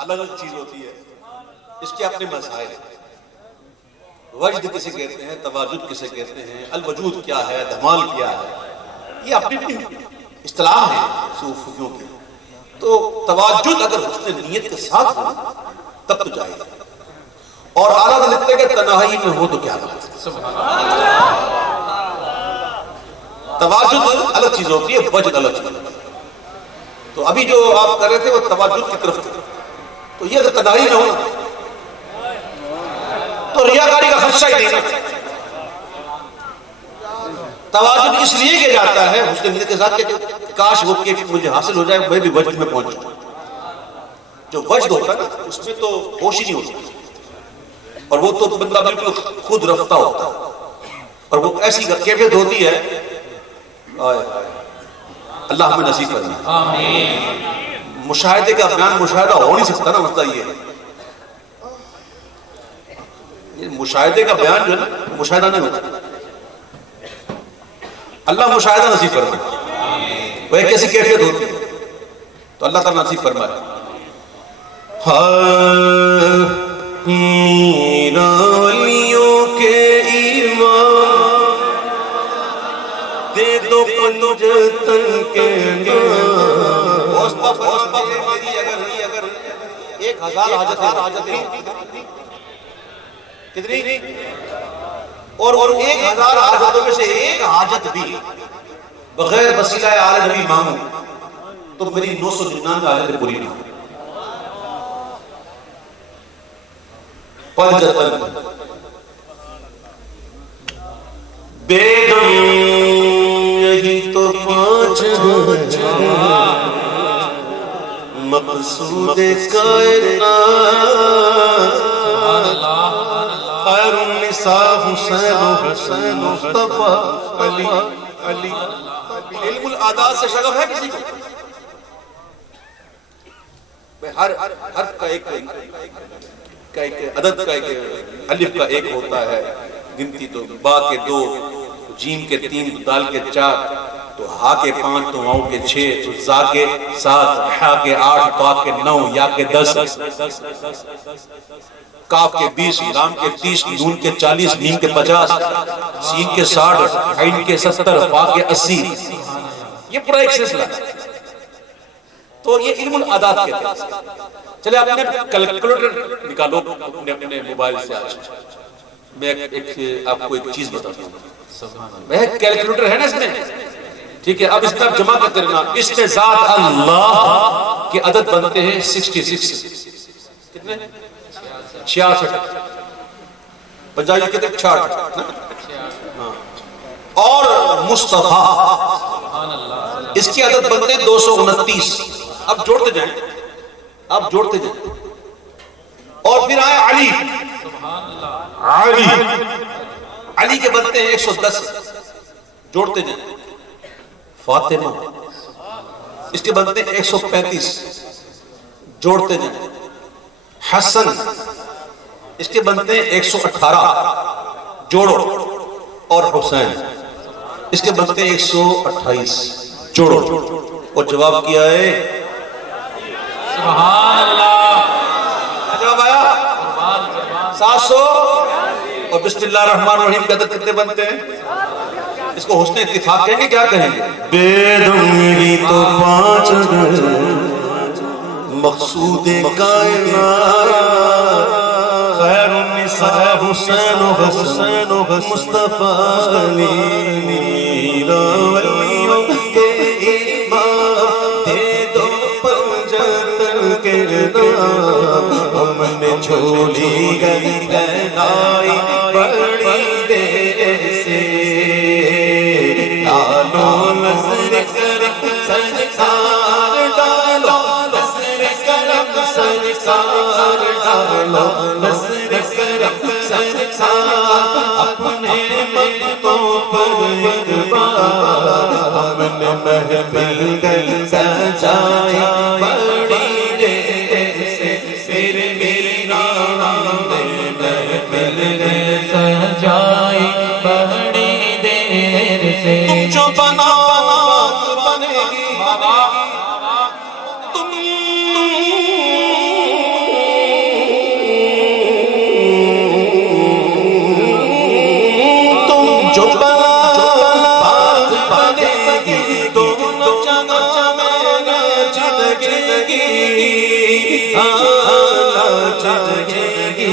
الگ چیز ہوتی ہے، اس کے اپنے مسائل ہیں۔ وجد کسے کہتے ہیں، تواجد کسے کہتے ہیں، الوجود کیا ہے، دھمال کیا ہے، یہ اپنی اصطلاح ہے صوفیوں کی۔ تو تواجد اگر حسن نیت کے ساتھ ہو تب تو جائے گا، اور اعلیٰ لکھتے کہ تنہائی میں ہو تو کیا بات ہے۔ تواجد الگ چیز ہوتی ہے، وجد الگ چیز ہوتی ہے۔ تو ابھی جو آپ کر رہے تھے وہ تواجد کی طرف تھے، تو یہ اگر تنہائی نہ ہو تو ریاکاری کا خدشہ ہی نہیں۔ تواجد اس لیے کیا جاتا ہے حسن نیت کے ساتھ کہ کاش وہ کیفیت مجھے حاصل ہو جائے، میں بھی وجد میں پہنچ جاؤں۔ جو وجد ہوتا ہے نا اس میں تو ہوش ہی نہیں ہوتا، اور وہ تو بندہ بالکل خود رفتہ ہوتا ہے، اور وہ ایسی کیفیت ہوتی ہے، اللہ ہمیں نصیب فرمائے۔ آمین۔ مشاہدے کا بیان مشاہدہ ہو نہیں سکتا نا، مسئلہ یہ ہے مشاہدے کا بیان جو ہے نا مشاہدہ نہیں ہوتا، اللہ مشاہدہ نصیب فرمائے، وہ ایک ایسی کیفیت ہوتی ہے، تو اللہ تعالیٰ نصیب فرمائے۔ میرالیوں کے ایمان دے دو پنجتن کے نام، اگر 1000 حاجت کتنی، اور 1000 حاجتوں میں سے ایک حاجت بھی بغیر وسیلہ آل نبی مانگوں تو میری 999 حاجتیں پوری نہیں ہوں۔ پنجتن بیگم یہی تو 5 مقصود کائنات، خیر النساء حسین و مصطفیٰ علی۔ علم العداد سے شغف ہے کسی کو؟ ہر حرف کا ایک عدد کا ایک الف کا ایک ہوتا ہے گنتی، تو با کے 2، جیم کے 3، دال کے 4، تو ہا کے 5، تو واؤ کے 6، تو زا کے 7، حا کے 8، طا کے 9، یا کے 10، کاف کے 20، لام کے 30، نون کے 40، میم کے 50، سین کے 60، عین کے 70، فا کے 80، یہ پورا ایک سلسلہ ہے۔ تو یہ علم العداد کہتے ہیں۔ چلے آپ نے کیلکولیٹر نکالو اپنے موبائل سے، آج میں آپ کو ایک چیز بتاتا ہوں، میں کیلکولیٹر ہے نا اس میں، ٹھیک ہے، اب اس میں آپ جمع کرتے رہنا، اس میں ذات اللہ کے عدد بنتے ہیں 66، کتنے؟ 66، پنجابی کہتے ہیں 66، اور مصطفیٰ اس کی عدد بنتے ہیں 229۔ اب جوڑتے جائیں، اور پھر آئے علی کے بنتے ہیں 110، جوڑتے جائیں۔ فاطمہ اس کے بنتے ہیں 135، جوڑتے جائیں۔ حسن اس کے بنتے ہیں 118، جوڑو، اور حسین اس کے بنتے ہیں 128، جوڑو، اور جواب کیا ہے؟ سبحان اللہ، جواب آیا 700۔ اور بسم اللہ الرحمن الرحیم کے عدد کتنے بنتے ہیں؟ اس کو حسن اتفاق کہیں گے، کیا کہیں گے؟ بیدم میری تو 5 مقصود کائنات، خیر النساء حسین و مصطفیٰ علی، میرالیوں کے ایمان دے دو پنجتن کے نام، ہم نے چھوڑی گئی گہنائی بڑی دیر سے، ڈالو نظر کرم سرکار، ڈالو نظر کرم سرکار، ڈالو نظر کرم سرکار، اپنے مددوں پر ایک بار، ہم نے محفل گل سجائی بڑی دیر سے، میری نام نے محفل گل سجائی بڑی دیر سے، تم جو بنا بنے گی، تم جو بنا بنے گی، دونوں جگہ میں جگے گی، جگے گی،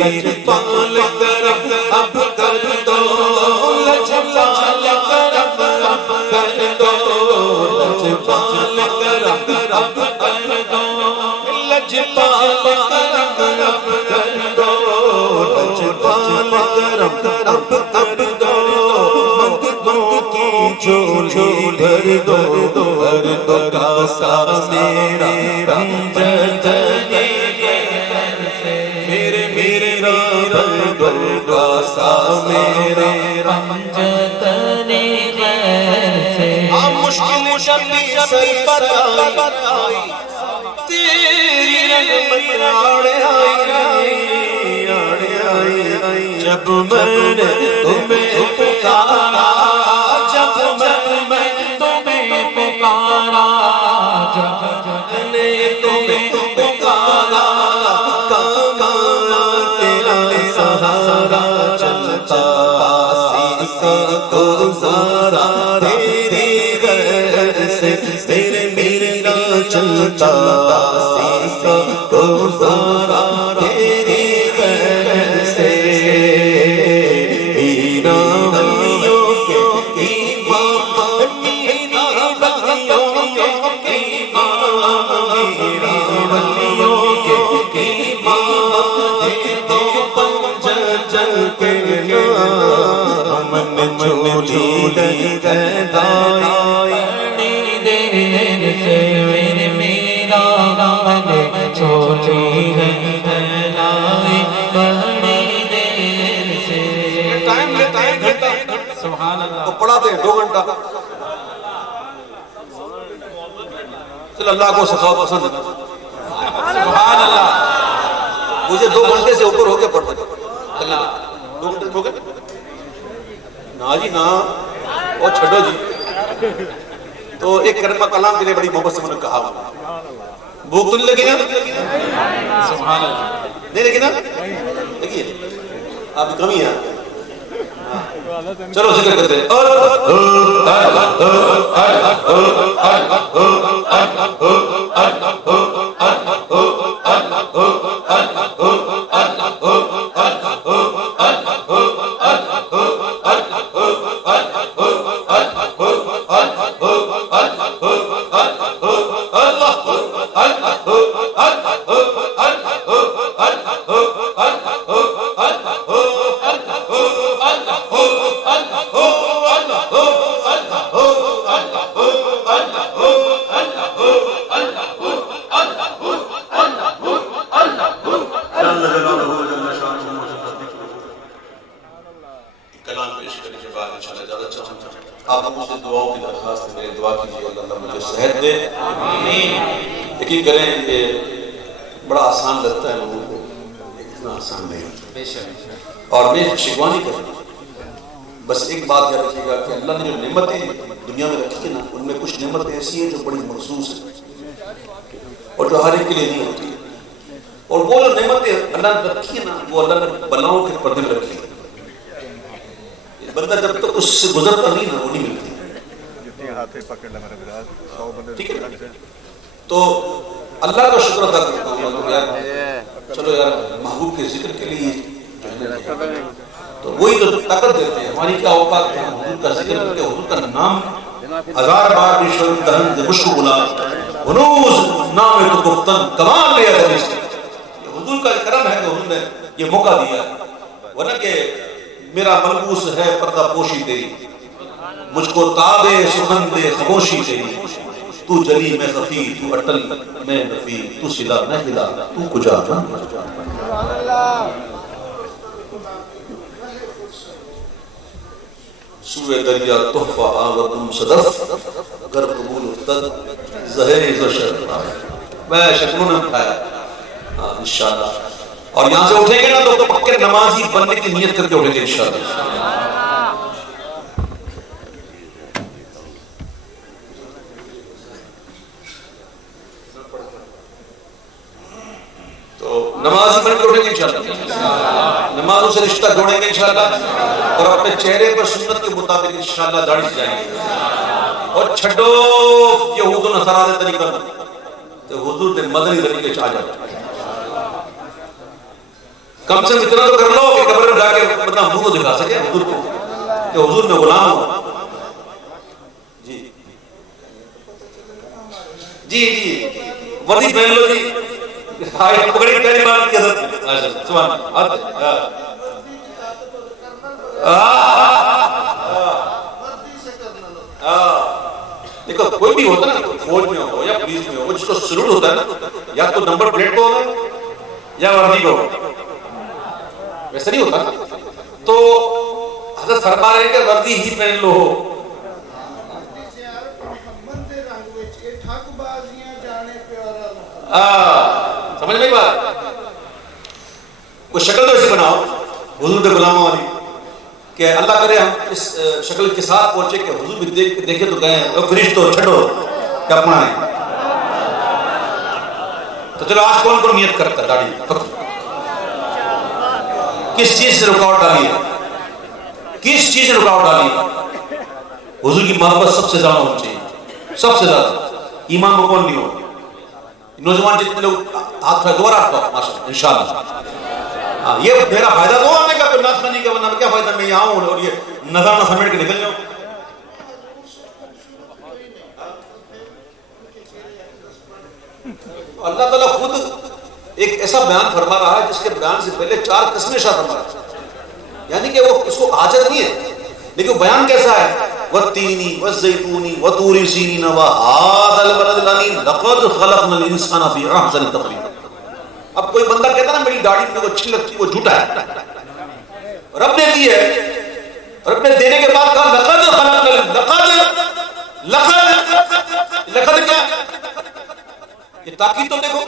لجپال کرم اب کر دو، لجپال کرم اب کر دو، لجپال کرم اب کر دو، لجپال کرم اب کر دو، لجپال کرم اب کر دو، منگتوں کی جھولی بھر دو، بھر دو کاسا میرا پنجتن رب آسا میرے پنجتنے غیر سے مشکل شبی سر پر آئی تیری رحمت آڑے آئی جب میں نے تمہیں پکارا جب میں تمہیں پکارا جب نے تمہیں پکارا کہاں تیرا سہارا چلتا سیسا کو زارا تیری غیر سے میرے میرا چلتا سیسا کو زارا تیری غیر سے پڑھاتے ہیں 2 گھنٹہ چل اللہ کو سخاوت پسند ہے سبحان اللہ مجھے 2 گھنٹے سے اوپر ہو کے پڑھتے 2 گھنٹے ہو گئے نا جی نا اور چھڑو جی تو ایک کرمہ کلام کے لیے بڑی محبت سے میں نے کہا بھوک تو نہیں لگی نا سبحان اللہ نہیں لگی نا لگی ہے آپ کی کمی ہے چلو ذکر کرتے ہیں آپ مجھ سے دعاؤں کی درخواست ہے میری دعا کیجیے اللہ مجھے صحت دے یقین کریں یہ بڑا آسان لگتا ہے لوگوں کو اتنا آسان نہیں اور میں شکوانی کروں بس ایک بات یاد رکھیے گا کہ اللہ نے جو نعمتیں دنیا میں رکھی ہیں نا ان میں کچھ نعمتیں ایسی ہیں جو بڑی مخصوص ہیں اور جو ہر ایک کے لیے نہیں ہوتی اور وہ جو نعمتیں اللہ نے رکھی ہیں نا وہ اللہ نے بلاؤں کے پردے میں رکھی ہیں بندہ جب تک اس سے گزرتا نہیں نا وہ نہیں ملتی ٹھیک ہے تو اللہ کا شکر ادا کرتا ہوں چلو یار محبوب کے ذکر کے لیے تو وہی تو طاقت دیتے ہیں ہماری کیا اوقات ہے حضور کا ذکر کر کے حضور کا نام 1000 بار بھی شروع دہن دے مشو بلا ہنوز نام تو گفتن کمال لیا دے حضور کا کرم ہے کہ حضور نے یہ موقع دیا ورنہ کہ میرا ملبوس ہے پردہ پوشی تیری مجھ کو تابے سخن دے خاموشی تیری تو جلی میں خفی تو اٹل میں نفی تو سلا میں ہلا تو کجا سوئے دریا تحفہ آوردم صدف گر قبول افتد زہر زشر میں شکروں نے اٹھایا انشاءاللہ اور یہاں سے اٹھیں گے نا تو پکے نمازی بننے کی نیت کر کے اٹھیں گے انشاءاللہ تو نمازی بن کے اٹھیں گے انشاءاللہ نمازوں سے رشتہ جوڑیں گے انشاءاللہ اور اپنے چہرے پر سنت کے مطابق انشاءاللہ داڑھی سے جائیں گے اور چھڑو یہود و نصارا دے طریقہ تو حضور دے مدنی طریقے چاہ جاتا کم سے اتنا تو کر لو کہ قبر میں جا کے مطلب منہ کو دکھا سکے حضور کو کہ حضور میں غلام ہوں جی جی جی وردی پہن لو جی آئے پکڑی پہلی بار کی حضرت سبحان دیکھو کوئی بھی ہوتا نا فوج میں ہو یا پولیس میں ہو جس کو سلوٹ ہوتا ہے نا یا تو نمبر پلیٹ کو ہوگا یا وردی کو ویسا نہیں ہوتا. تو حضرت فرما رہے ہیں کہ وردی ہی پہن لو. سمجھ نہیں بات. کوئی شکل تو ایسی بناؤ حضور کے غلاموں والی کہ اللہ کرے ہم اس شکل کے ساتھ پہنچے کہ حضور بھی دیکھے تو گئے فرشتو چھڑو کیا اپنا ہے. تو چلو آج کون کون نیت کرتا ہے داڑھی کس چیز سے رکاوٹ ڈالی ہے, کس چیز سے رکاوٹ ڈالی ہے. حضور کی محبت سب سے زیادہ ہونی چاہیے, سب سے زیادہ. ایمان کو کون نہیں ہو. نوجوان جتنے لوگ ہاتھ پہ دوبارہ آتا ہو ماشاءاللہ انشاءاللہ. ہاں یہ میرا فائدہ تو آنے کا کوئی ناچ نہیں کا, ورنہ کیا فائدہ میں یہاں ہوں اور یہ نظر نہ سمیٹ کے نکل جاؤں. اللہ تعالیٰ خود ایک ایسا بیان فرما رہا ہے جس کے بیان سے پہلے 4 قسمیں شاہ فرما رہا ہے, یعنی کہ وہ اس کو حاجت نہیں ہے, لیکن بیان کیسا ہے. والتینی والزیتونی وطور سینین وہذا البلد الامین لقد خلقنا الانسان فی احسن تقویم. اب کوئی بندہ کہتا نا میری داڑھی مجھے اچھی لگتی وہ جھوٹا ہے. رب نے دی ہے, رب نے دینے کے بعد کہا لقد خلقنا لقد کیا یہ تاکید تو دیکھو.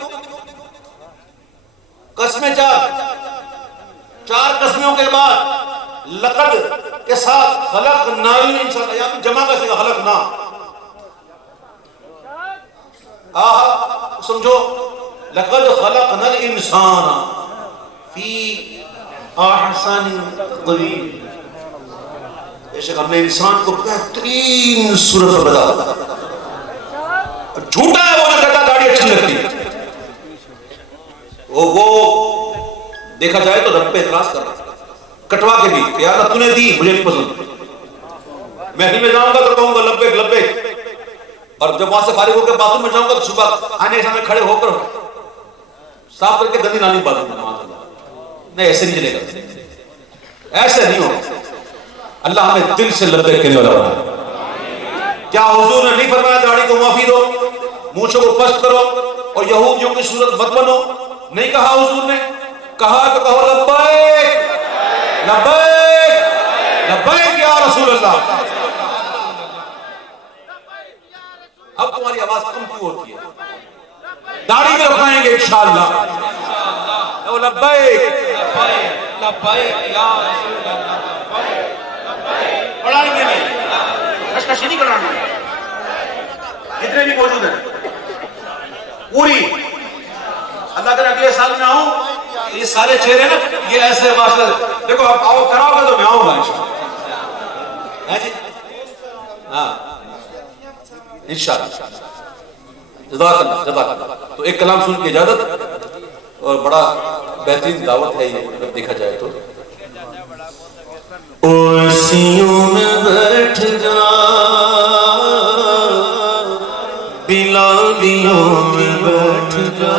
قسمیں 4 قسموں کے بعد لقد کے ساتھ خلقنا الانسان, یا جمع کا سیغہ خلقنا. سمجھو لقد خلقنا الانسان فی احسن تقویم. بے شک ہم نے انسان کو بہترین صورت میں بنایا. جھوٹا ہے وہ جو کہتا داڑھی اچھی لگتی ہے. وہ دیکھا جائے تو رب پہ اعتراض کر رہا ہے کٹوا کے بھی کہ اللہ تو نے دی مجھے نہیں پسند. محفل میں جاؤں گا تو کہوں گا لبیک لبیک, اور جب وہاں سے فارغ ہو کے باتھ روم میں جاؤں گا تو صبح آنے کے سامنے کھڑے ہو کر صاف کر کے گندی نالی باتھ روم میں. نہیں ایسے نہیں چلے گا, ایسے نہیں ہوگا. اللہ ہمیں دل سے لبیک کہنے والا بنا. کیا حضور نے نہیں فرمایا داڑھی کو معافی دو, مونچھوں کو پست کرو اور یہودیوں کی صورت مت بنو؟ نہیں کہا حضور نے, کہا تو کہو لبیک لبیک لبیک یا رسول اللہ. اب تمہاری آواز کم کیوں ہوتی ہے؟ داڑھی میں رکھائیں گے انشاءاللہ. لبیک لبیک یا رسول اللہ. پڑھانے میں نہیں, کشکشی نہیں کرانا. جتنے بھی موجود ہیں پوری اللہ کرے اگلے سال میں آؤں, یہ سارے چہرے نا یہ ایسے ماشاءاللہ دیکھو اب آؤ کراؤ گا تو میں آؤں گا انشاءاللہ. ہاں انشاءاللہ. جزاک اللہ جزاک اللہ. تو ایک کلام سن کے اجازت, اور بڑا بہترین دعوت ہے یہ دیکھا جائے تو. اوسیوں میں بیٹھ جا بلالیوں میں بیٹھ جا,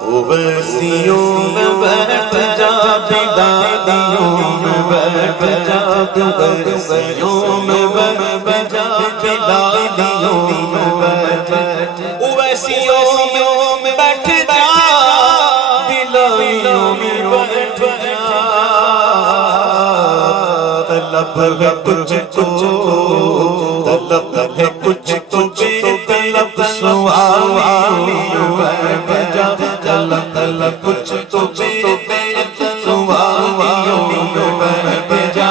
اوسیوں میں بیٹھ جا بلالیوں میں بیٹھ جا, اوسیوں میں بیٹھ جا بلالیوں میں بیٹھ جا, اوسیوں میں بیٹھ جا بلالیوں میں بیٹھ جا. طلب ہے کچھ طلب ہے کچھ طلب سوالیوں میں بیٹھ جا. طلب کچھ سوالیوں میں بیٹھ جا.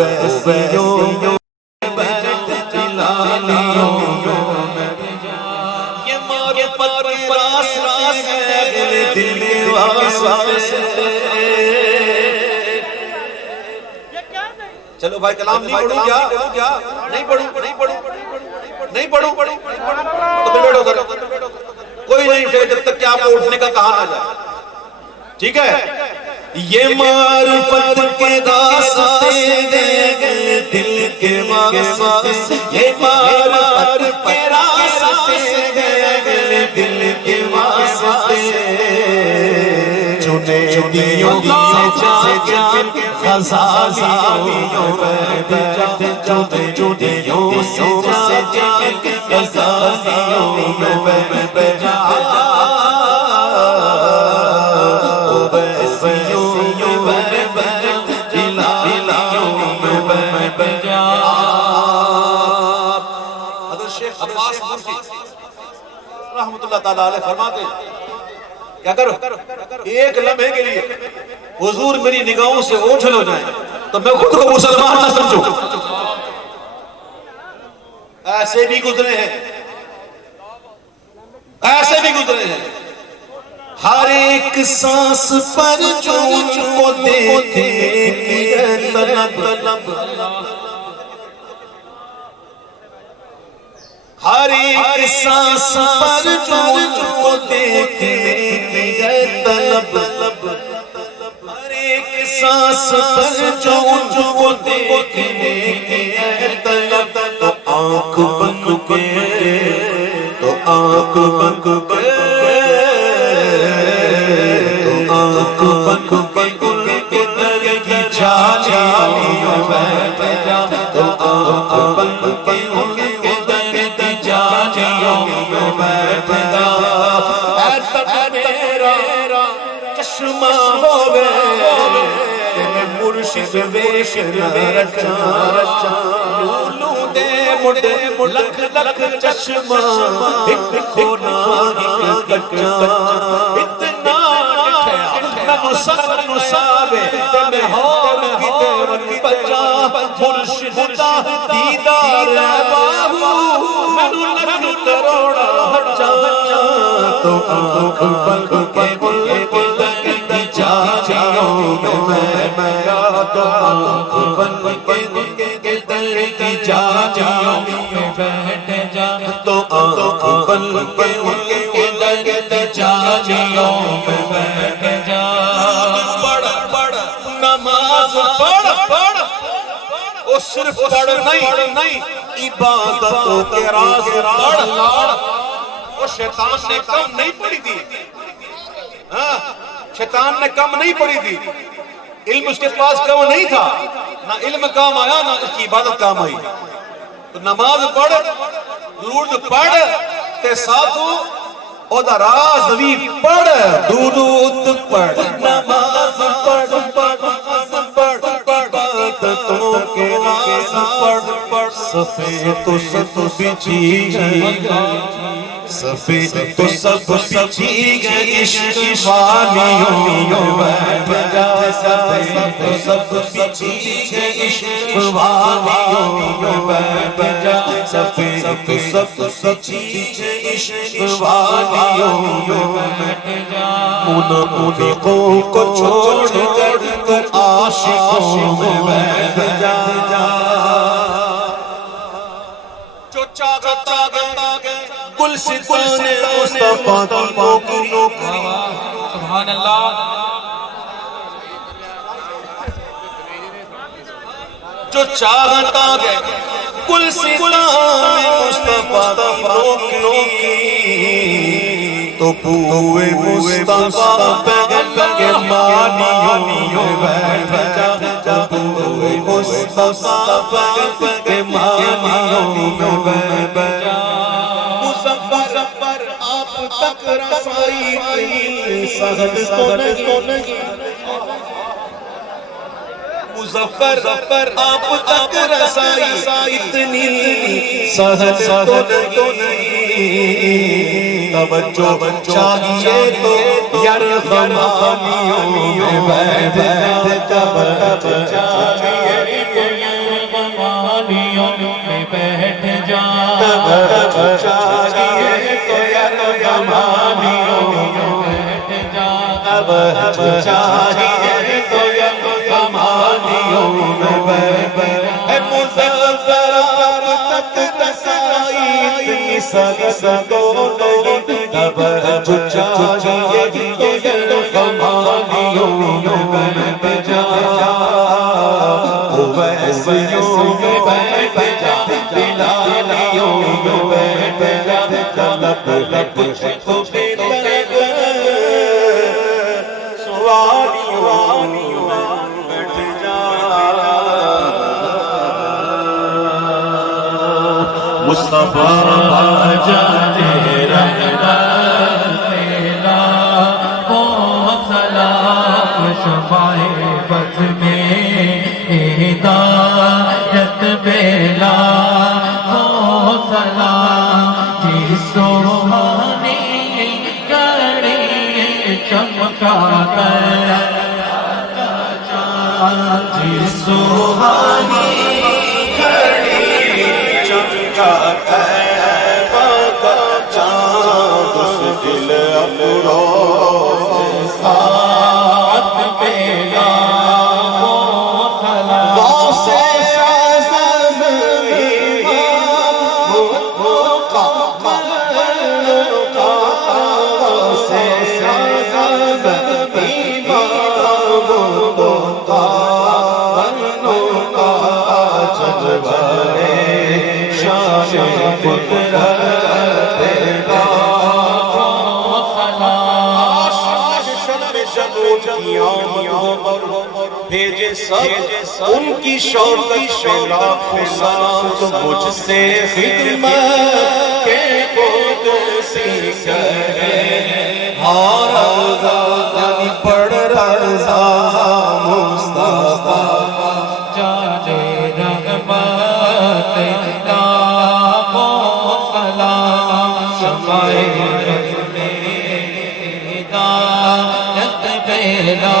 اوسیوں میں بیٹھ بلالیوں میں بیٹھ جا. یہ معرفت کے راستے ہیں دل کے واسطے. چلو بھائی کلام نہیں پڑھوں کیا؟ نہیں پڑھوں تو پھر بیٹھو ادھر. کوئی نہیں اٹھے جب تک کہ آپ کو اٹھنے کا کہا نہ جائے. ٹھیک ہے؟ یہ معرفت کے راستے ہیں دل کے واسطے. یہ معرفت کے راستے ہیں دل کے واسطے. جو جنیدیوں سے جان غزالیوں میں بیٹھ جا جنیدیوں سے جان غزالیوں میں بیٹھ جا رحمت اللہ تعالیٰ علیہ فرماتے ہیں کیا کرو ایک لمحے کے لیے حضور میری نگاہوں سے اوجھل ہو جائیں تو میں خود کو مسلمان نہ سمجھوں. ایسے بھی گزرے ہیں ایسے بھی گزرے ہیں. ہر ایک سانس پر جو ان کو دیکھنے کی ہے طلب ہر ایک سانس پر جو ان کو دیکھنے کی ہے طلب ہر ایک سانس پر جو ان کو دیکھنے کی ہے طلب تو آنکھ بند کے تو آنکھ بند کے تو آنکھ بند کے در کی جھالیوں میں بیٹھ جا تو آنکھ بند کے چشمہ ہوئے تیرے مرشد ویش رچا لولو دے مڈے لکھ لکھ چشمہ ایک کھونا ایک کچا اتنا نسابے تمہیں ہور کی تیرن بچا مرشد دا دیدار باہو منو لکھ کروڑا چاچا تو آنکھ بند کے تو آنکھ بند کے در کی جھالیوں میں بیٹھ جا تو آنکھ بند کے در کی جھالیوں میں بیٹھ جا پڑھ نماز پڑھ وہ صرف پڑھ نہیں عبادتوں کے راز پڑھ. وہ شیطان نے کم نہیں پڑھی تھی شیطان نے کم نہیں پڑھی تھی علم اس کے پاس کم نہیں تھا نہ علم کام آیا نہ اس کی عبادت کام آئی. تو نماز پڑھ درود پڑھ تے ساتھوں او دا راز بھی پڑھ درود پڑھ نماز پڑھ عبادتوں کے راز پڑھ صفے تو سب بچھی صفے تو سب بچھی گئے عشق والیوں میں بیٹھ جا صفے تو سب بچھی گئے عشق والیوں میں بیٹھ جا صفے تو سب بچھی گئے عشق والیوں میں بیٹھ جا منافقوں کو چھوڑ کر عاشقوں میں بیٹھ جا جو چاہتا گلستان مصطفیٰ کی نوکری سبحان اللہ جو چاہتا گلستان مصطفیٰ کی نوکری تو پوئے مصطفیٰ کے مانیوں میں بیٹھ جا پوئے مصطفیٰ کے مانیوں میں بیٹھ جا تک رسائی سہل تو نہیں مظفر آپ تک رسائی اتنی سہل تو نہیں توجہ چاہیے تو یار غمانیوں میں بیٹھ جا توجہ چاہیے تو یار غمانیوں میں بیٹھ جا توجہ چاہیے تو یار غمانیوں میں بیٹھ جا توجہ چاہیے تو یار غمانیوں میں بیٹھ جا مظفر آپ تک رسائی سہل تو توجہ چاہیے تو یار غمانیوں میں بیٹھ جا ویسیوں میں بیٹھ جا دلالیوں میں بیٹھ جا لب لب کو بے طلب مصطفیٰ جانے رحمت میرا ہو سلام شفائے بز میں ہدایت بیلا ہو سلام جی سوہانی گھڑی چمکا کر جی سوہانی بھیجے سب ان کی شوقت پہ لاکھوں سات مجھ سے خدمت کے قدسی کرے ہار رضا پڑھ رضا مصطفیٰ جانے رحمت لاکھوں سلام شفائے بز میں ہدایت بیلا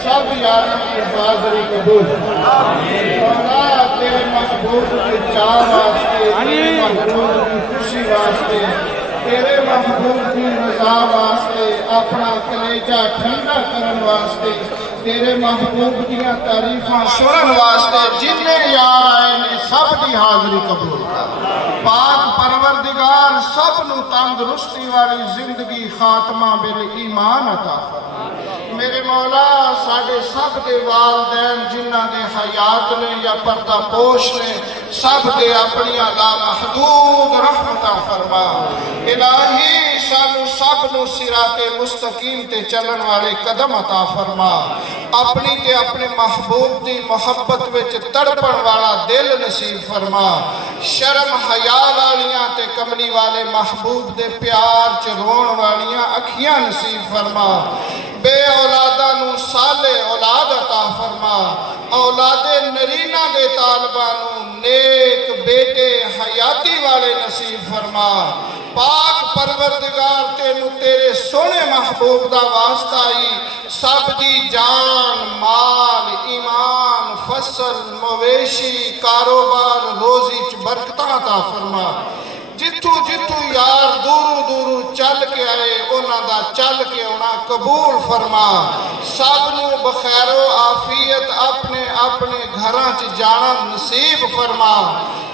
سب یاروں کی حاضری قبول مولا تیرے محبوب کے چاہ واسطے تیرے محبوب کی خوشی واسطے تیرے محبوب کی رضا واسطے اپنا کلیجہ ٹھنڈا کرن واسطے تیرے محبوب دیاں تعریفاں سنن واسطے جتنے یار آئے نے سب کی حاضری قبول پاک پروردگار سب نو تندرستی والی زندگی خاتمہ بالایمان عطا فرما میرے مولا ساڑھے سب دے والدین جنہ دے حیات نے یا پردہ پوش نے سب دے اپنی لا محدود رحمتہ فرما الہی سانو سب نو صراط مستقیم تے چلن والے قدم عطا فرما اپنی تے اپنے محبوب دی محبت وچ تڑپن والا دل نصیب فرما شرم حیا والیاں تے کملی والے محبوب دے پیار چ رون والیاں اکھیاں نصیب فرما بے اولادہ نو صالح اولاد عطا فرما اولاد نرینہ دے طالبانو نیک بیٹے حیاتی والے نصیب فرما پاک پروردگار تینو تیرے سونے محبوب دا واسطہ ہی سب دی جان مال ایمان فصل مویشی کاروبار روزی چ برکتاں عطا فرما جتھو جتھو یار دورو دورو چل کے آئے انہاں دا چل کے انہاں قبول فرما سب نو بخیر و عافیت اپنے اپنے گھراں چ جانا نصیب فرما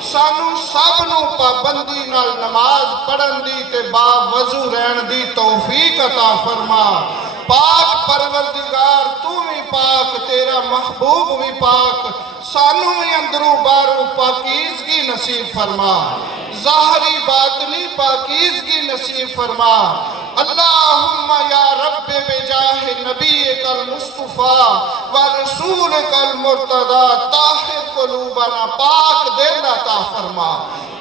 سانو سب نو پابندی نال نماز پڑھن دی تے با وضو رہن دی توفیق عطا فرما پاک پروردگار تو بھی پاک تیرا محبوب بھی پاک سانو بھی اندرو بارو پاکیزگی نصیب فرما ظاہری باطنی پاکیزگی نصیب فرما اللہم یا رب بجاہ نبیک المصطفیٰ و رسولک المرتضی طاہر قلوبنا پاک دل عطا فرما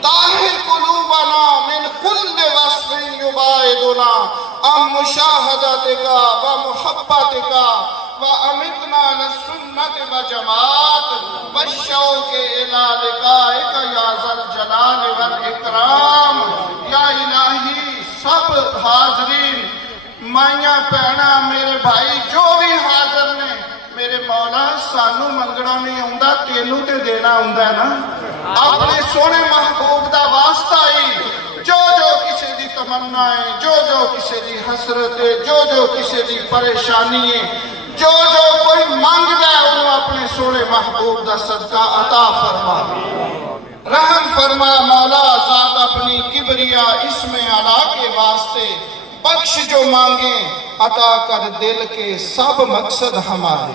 طاہر قلوبنا من کل وصف یباعدنا عن مشاہدتک و محبتک و امتنا للسنت و جماعت والشوق الى لقائک یا ذا الجلال والاکرام یا الہی سب حاضرین مائیاں پہنا میرے بھائی جو بھی حاضر نے میرے مولا سانو منگنا نہیں ہوندہ تینو تے دینا ہوندہ ہے نا اپنے سونے محبوب دا واسطہ ہی جو جو کسی دی تمنا ہے جو کسی دی حسرت ہے جو کسی دی پریشانی ہے جو کوئی مانگ دے انہوں اپنے سونے محبوب دا صدقہ عطا فرما رحم فرما مولا ذات اپنی کبریا اسم اعلیٰ کے واسطے بخش جو مانگیں عطا کر دل کے سب مقصد ہمارے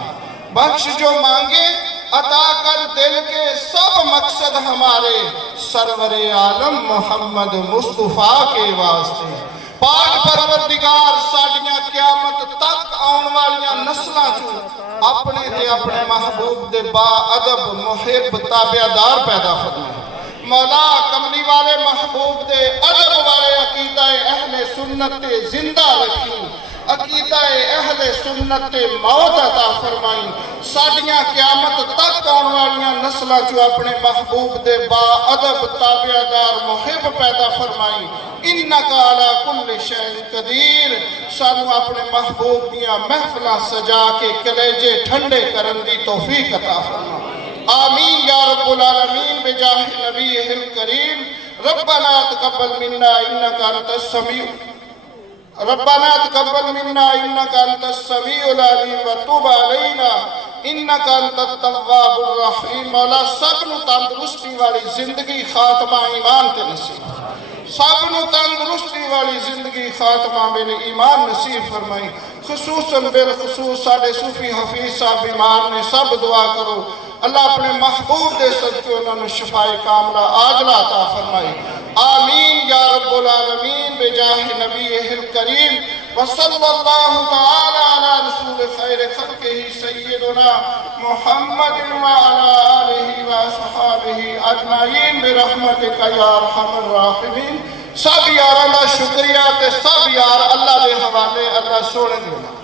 بخش جو مانگیں عطا کر دل کے سب مقصد ہمارے سرور عالم محمد مصطفیٰ کے واسطے پاک پروردگار ساڈیاں قیامت تک آن والیاں نسلاں چوں اپنے تے اپنے محبوب دے با ادب محب تابعدار پیدا فرمائے مولا کملی والے محبوب دے ادب والے عقیدہ اہل سنت تے زندہ رکھی عقیدہ اہل سنت موت عطا فرمائی ساڈیاں قیامت تک آن والیاں نسلاں چوں اپنے محبوب دے با ادب تابعدار محب پیدا فرمائی انکا علی کل شیء قدیر سانو اپنے محبوب دیاں محفلاں سجا کے کلیجے ٹھنڈے کرن دی توفیق عطا فرما آمین یا رب العالمین بجاہ نبیہ الکریم ربنا تقبل منا انکا انت السمیع ربنا تقبل منا انکا انت السمیع العلیم وتوب علینا انکا انت التواب الرحیم مولا سب نو تندرستی والی زندگی خاتمہ ایمان تے نصیب سب نو تندرستی والی زندگی خاتمہ بن ایمان نصیب فرمائی خصوصاً بالخصوص ساڑے صوفی حفیظ صاحب بیمار نے سب دعا کرو اللہ اپنے محبوب دے صدقے انہوں نے شفائے کاملہ عاجلہ عطا فرمائی آمین یا رب العالمین بجاہ نبیہ الکریم وصلی اللہ تعالی علی رسول خیر خلقہ سیدنا محمد وعلی آلہ وصحابہ اجمعین برحمتک یا ارحم الراحمین سب یاراں دا شکریہ تے سب یار اللہ دے حوالے اللہ سونے دینا